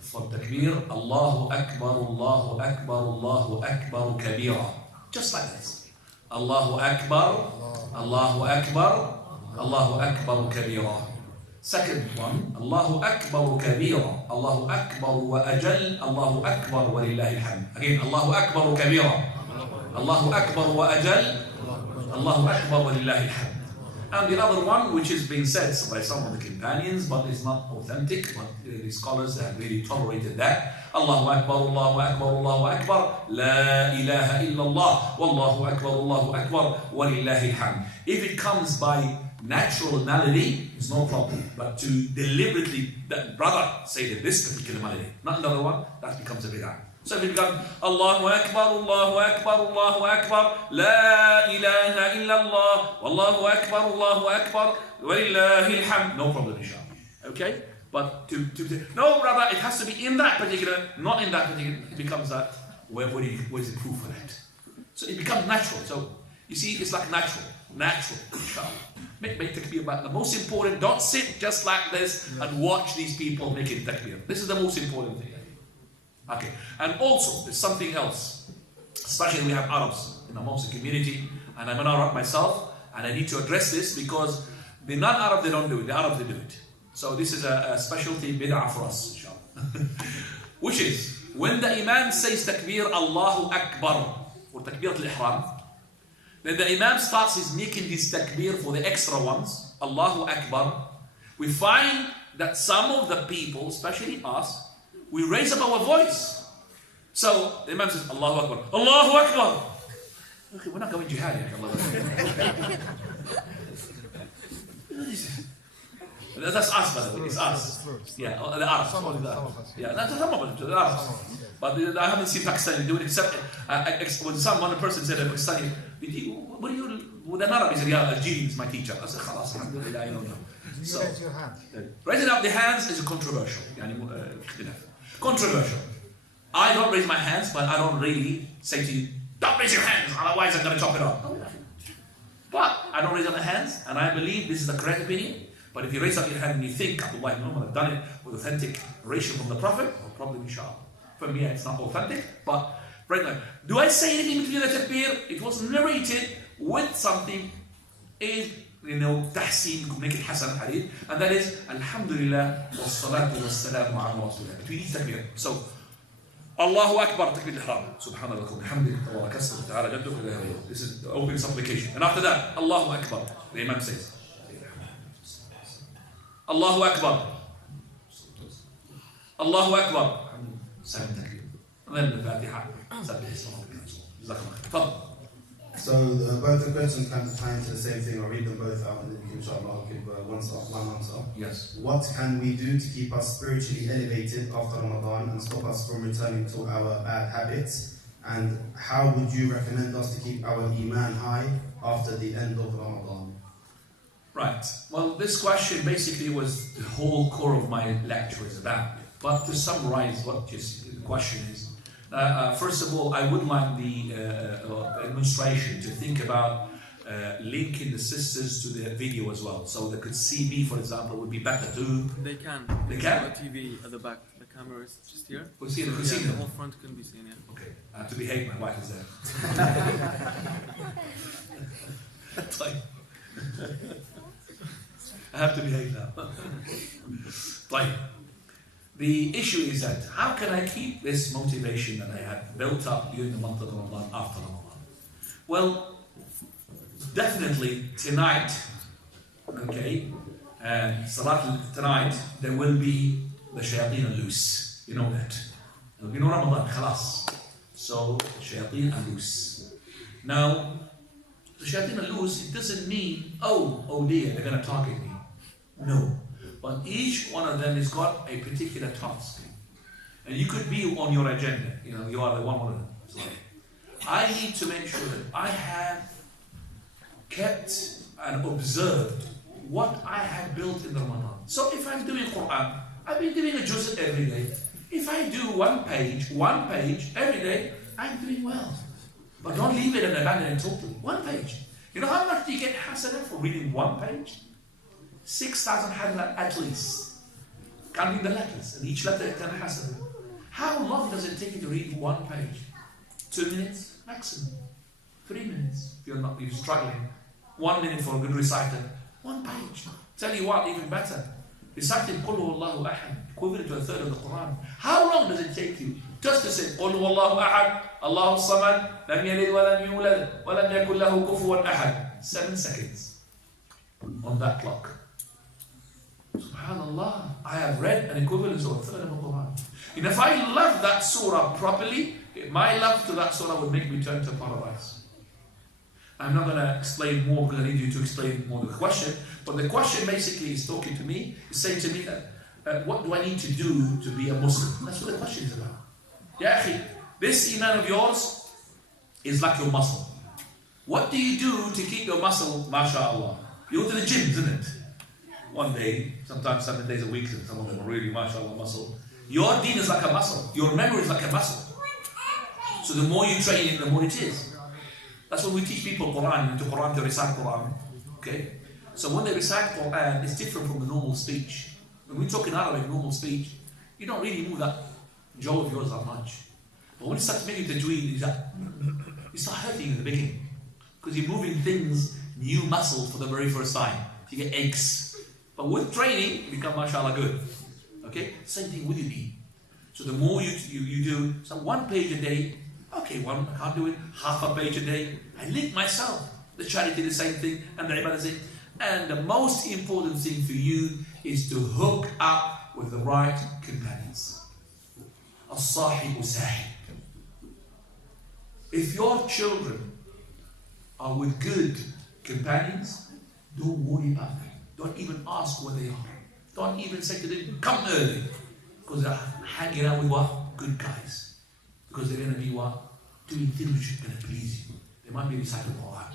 For takbir, Allahu Akbar, Allahu Akbar, Allahu Akbar kabira. Just like this. Allahu Akbar, Allahu Akbar, Allahu Akbar kabira. Second one, Allahu Akbar kabira, Allahu Akbar wa ajal, Allahu Akbar wa lillahi alhamd. Again, Allahu Akbar kabira. Allahu Akbar wa ajal, Allahu Akbar wa lillahi alhamd. And the other one, which is being said by some of the companions, but is not authentic, but the scholars have really tolerated that. Allahu Akbar, Allahu Akbar, Allahu Akbar, La ilaha illallah, Wallahu Akbar, wa lillahi alhamd. If it comes by natural melody, it's no problem. But to deliberately, that brother say that this particular melody, not another one, that becomes a bid'ah. So if it becomes Allahu Akbar, Allahu Akbar, Allahu Akbar, La ilaha illallah, Wallahu Akbar, walillahi alhamd, no problem, inshallah. Okay? But no, brother, it has to be in that particular, not in that particular, it becomes that, where is the proof for that? So it becomes natural. So you see, it's like natural, inshallah. Make takbir, but the most important, don't sit just like this and watch these people making takbir. This is the most important thing. Okay, and also there's something else, especially we have Arabs in the Muslim community, and I'm an Arab myself, and I need to address this because the non-Arab, they don't do it, the Arabs, they do it. So this is a specialty bid'ah for us, inshallah. Which is, when the Imam says takbir, Allahu Akbar, or takbir al-ihram, then the Imam starts his making this takbir for the extra ones, Allahu Akbar. We find that some of the people, especially us, we raise up our voice. So the Imam says, Allahu Akbar, Allahu Akbar. Okay, we're not going jihad yet. That's us, by the way. It's us. Yeah, the Arabs. Yeah, that's some of them, the Arabs. But I haven't seen Pakistani do it except when one person said, Pakistani, with an Arab, he said, yeah, Algerian is my teacher. I said, khalas, alhamdulillah, I don't know. So, raising up the hands is controversial. Controversial. I don't raise my hands, but I don't really say to you, don't raise your hands, otherwise I'm going to chop it off. But I don't raise up my hands, and I believe this is the correct opinion. But if you raise up your hand and you think, Abdullah ibn Umar have done it with authentic narration from the Prophet, well, probably inshallah. For me, it's not authentic, but right now, do I say anything between the takbir? It was narrated with something, tahseen, make it hasan hadith, and that is Alhamdulillah wassalatu wassalamu ala rasulillah. Between each takbir. So, Allahu Akbar, takbir al-ihram. Subhanallah, alhamdulillah, wa kasr, ta'ala jadduk, this is the open supplication. And after that, Allahu Akbar, the Imam says. Allahu Akbar. Allahu Akbar. Seven takbir. And then the Fatiha. So both the questions kind of tie into the same thing. I'll read them both out and then you can inshallah give one answer. Yes. What can we do to keep us spiritually elevated after Ramadan and stop us from returning to our bad habits? And how would you recommend us to keep our iman high after the end of Ramadan? Right. Well, this question basically was the whole core of my lecture is about. But to summarize what the question is, first of all, I would like the administration to think about linking the sisters to the video as well, so they could see me, for example, would be better too. They can. They can? The TV at the back. The camera is just here. We'll see. They could see the them. whole front can be seen. Yeah. Okay. I have to behave. My wife is there. I have to behave now. Like, the issue is that how can I keep this motivation that I had built up during the month of Ramadan after Ramadan? Well, definitely tonight, okay, and Salat tonight, there will be the shayateen loose. You know that. There will be no Ramadan, khalas. So, shayateen are loose. Now, the shayateen are loose, it doesn't mean, oh dear, they're going to target me. No. But each one of them has got a particular task. And you could be on your agenda. You are the one of them. So I need to make sure that I have kept and observed what I have built in the Ramadan. So if I'm doing Quran, I've been doing a juz every day. If I do one page every day, I'm doing well. But don't leave it and abandon it totally. One page. You know how much do you get hasanah for reading one page? 6,000 hasanah at least. Counting the letters. And each letter 10 hasanah. How long does it take you to read one page? 2 minutes maximum. 3 minutes. If you're struggling. 1 minute for a good reciter. One page. Tell you what, even better. Reciting Qul Huwallahu Ahad, equivalent to a third of the Quran. How long does it take you Just to say, قُلْ هُوَ اللَّهُ أَحَدٌ اللَّهُ الصَّمَدُ لَمْ يَلِدْ وَلَمْ يُولَدْ وَلَمْ يَكُنْ لَهُ كُفُوًا أَحَدٌ. 7 seconds on that clock. Subhanallah, I have read an equivalent of a third of the Quran. And if I love that surah properly, my love to that surah would make me turn to paradise. I'm not going to explain more because I need you to explain more the question. But the question basically is talking to me, is saying to me that what do I need to do to be a Muslim? That's what the question is about. Ya akhi, this iman of yours is like your muscle. What do you do to keep your muscle, mashallah? You go to the gym, isn't it? One day, sometimes 7 days a week, and some of them are really, mashallah, muscle. Your deen is like a muscle. Your memory is like a muscle. So the more you train it, the more it is. That's when we teach people Quran, to recite Quran. Okay? So when they recite Quran, it's different from the normal speech. When we talk in Arabic, normal speech, you don't really move that jaw of yours that much. But when you start making tajweed, you start hurting in the beginning. Because you're moving things, new muscle for the very first time. You get aches. But with training, you become mashallah good. Okay? Same thing with your deen. So the more you do, so 1 page a day, okay, I can't do it, half a page a day. I link myself. The charity, the same thing, and the ibadah, the same. And the most important thing for you is to hook up with the right companions. As-Sahibu Sahib. If your children are with good companions, don't worry about them. Don't even ask where they are. Don't even say to them, come early. Because they're hanging out with what? Good guys. Because they're going to be what? Doing things which are going to please you. They might be reciting Quran.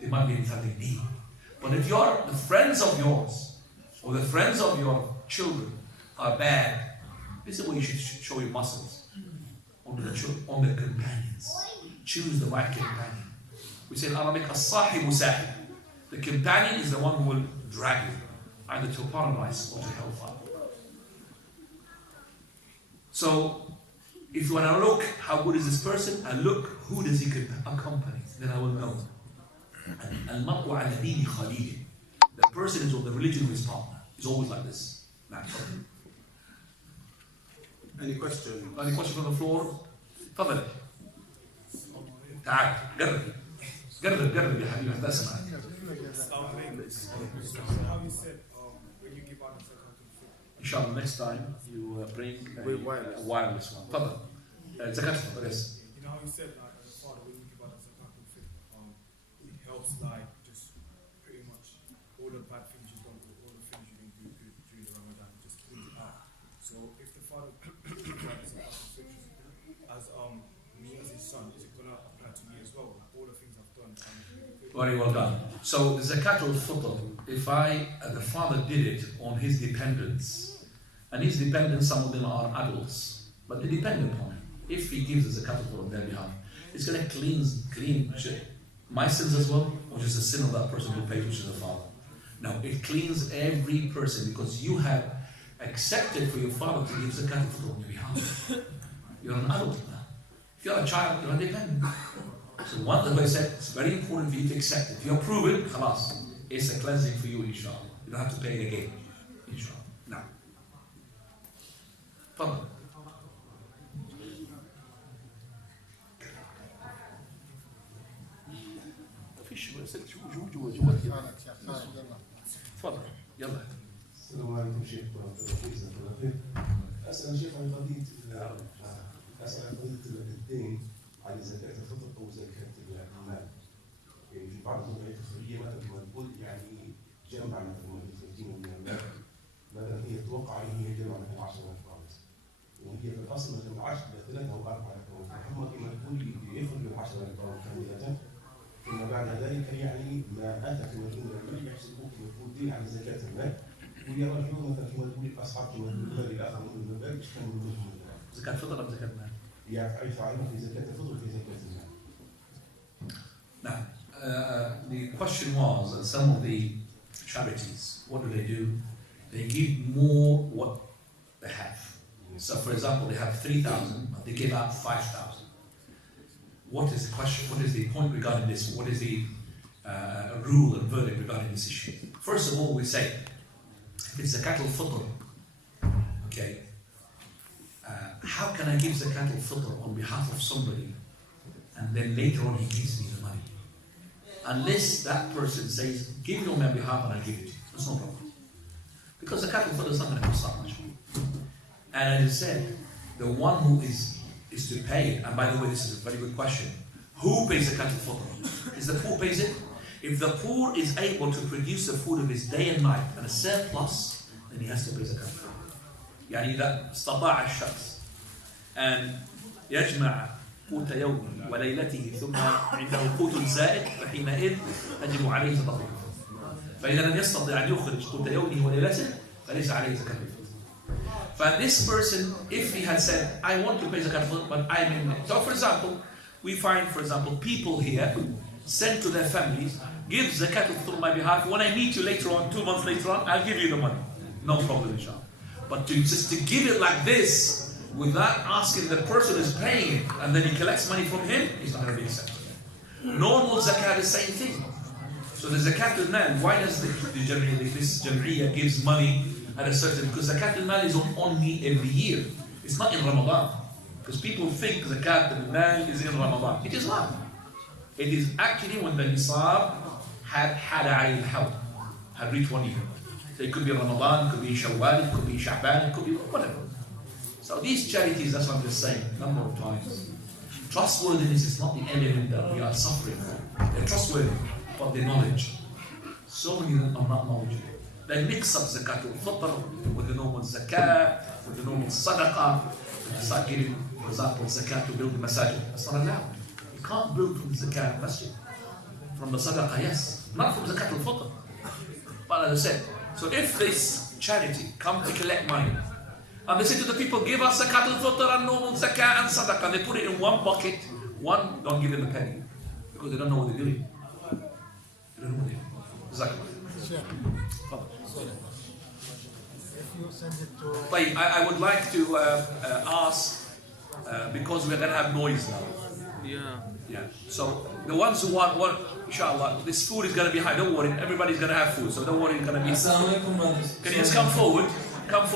They might be reciting Deen. But if the friends of yours, or the friends of your children are bad, this is where you should show your muscles. On the companions. Choose the right companion. We say in Arabic, as-sahibu sahib. The companion is the one who will drag you either to paradise or to hellfire. So, if you want to look how good is this person, and look who does he accompany, then I will know. Al-mar'u ala dini khalili. The person is on the religion of his partner. It's always like this. Any question? Any question from the floor? تفضل. تعال قرب قرب يا حبيبي هذا اسمع. Inshallah, next time you bring a wireless one. تفضل. Zakat, yes. You know how you said like as a father when you give out zakat it helps like just pretty much all the bad things you've done, all the things you didn't do good during the Ramadan, just clean it out. So if the father gives out zakat as me as his son, is it gonna apply to me as well? Like all the things I've done. Very well done. So the Zakat al-Fitr, if the father did it on his dependents, and his dependents, some of them are adults, but they depend upon him. If he gives the Zakat al-Fitr on their behalf, it's going to clean my sins as well, or just the sin of that person who pays, which is the father. Now, it cleans every person because you have accepted for your father to give Zakat al-Fitr on your behalf. You're an adult now. If you're a child, you're a dependent. So one of the said, it's very important for you to accept it. If you approve it, khalas, it's a cleansing for you, inshallah. You don't have to pay it again, inshallah. Now, تفضل. فيش جوا تفضل يلا. السلام عليكم شيخ. أسأل شيخ عن قضية الدين عن زكاة الفطر أو زكاة المال. يعني في بعض الجمعيات الخيرية مثلا ما تقول يعني جمع مثلا 30 من المال مثلا هي توقع ان هي جمع مثلا 10,000 وهي في الاصل مثلا 10 3 او 4 هم كما تقول يخرجوا 10,000 كاملة ثم بعد ذلك يعني ما اتى كما تقول المال يحسبوه كما تقول دين على زكاة المال ويرجعون مثلا كما تقول الاصحاب كما تقول المال الاخر من المال مش كان من زكاة الفطر أم زكاة المال؟ يفعلون في زكاة الفطر وفي زكاة المال. Now, the question was, some of the charities, what do? They give more what they have. So, for example, they have 3,000, but they give out 5,000. What is the question? What is the point regarding this? What is the rule and verdict regarding this issue? First of all, we say, if it's Zakat al-Fitr, okay, how can I give Zakat al-Fitr on behalf of somebody and then later on he gives me the money? Unless that person says, give it on my behalf and I give it to you. That's no problem. Because Zakat al-Fitr is not going to cost that much. And as I said, the one who is to pay, and by the way, this is a very good question. Who pays Zakat al-Fitr? Is the poor pays it? If the poor is able to produce the food of his day and night and a surplus, then he has to pay Zakat al-Fitr. يعني إذا استطاع الشخص أن يجمع قوت يومه وليلته ثم عنده قوت زائد فحينئذ تجب عليه زكاة الفطر. فإذا لم يستطع أن يخرج قوت يومه وليلته فليس عليه زكاة الفطر. For this person, if he had said, I want to pay zakat al-fitr, but I'm in. So, for example, we find, for example, people here send to their families, give zakat al-fitr on my behalf. When I meet you later on, 2 months later on, I'll give you the money. No problem, inshallah. But just to give it like this, without asking the person who's paying it, and then he collects money from him, he's not going to be accepted. Normal zakat is the same thing. So the zakat al-mal, why does this jam'iyya gives money at a certain, because zakat al-mal is only every year. It's not in Ramadan. Because people think zakat al-mal is in Ramadan. It is not. It is actually when the nisab had alayhi al-hawl, had reached 1 year. So it could be Ramadan, it could be Shawwal, it could be Sha'ban, it could be whatever. So these charities, that's what I'm just saying, a number of times. Trustworthiness is not the element that we are suffering from. They're trustworthy, but their knowledge. So many of them are not knowledgeable. They mix up zakat al-fitr with the normal zakat, with the normal sadaqah. They start giving, for example, zakat to build the masajid. That's not allowed. You can't build from the zakat masjid. From the sadaqah, yes. Not from zakat al-fitr. But as I said, so if this charity come to collect money, and they say to the people, give us zakat al-fitr and normal zakat and sadaqah, and they put it in one bucket, one, don't give them a penny. Because they don't know what they're doing. They don't know what they're doing. Zakat. I would like to ask, because we're going to have noise now. Yeah. So the ones who want, inshallah, this food is going to be high. Don't worry, everybody's going to have food. So don't worry, it's going to be. Assalaamu'alaikum, brothers. Can you just come forward? Come forward.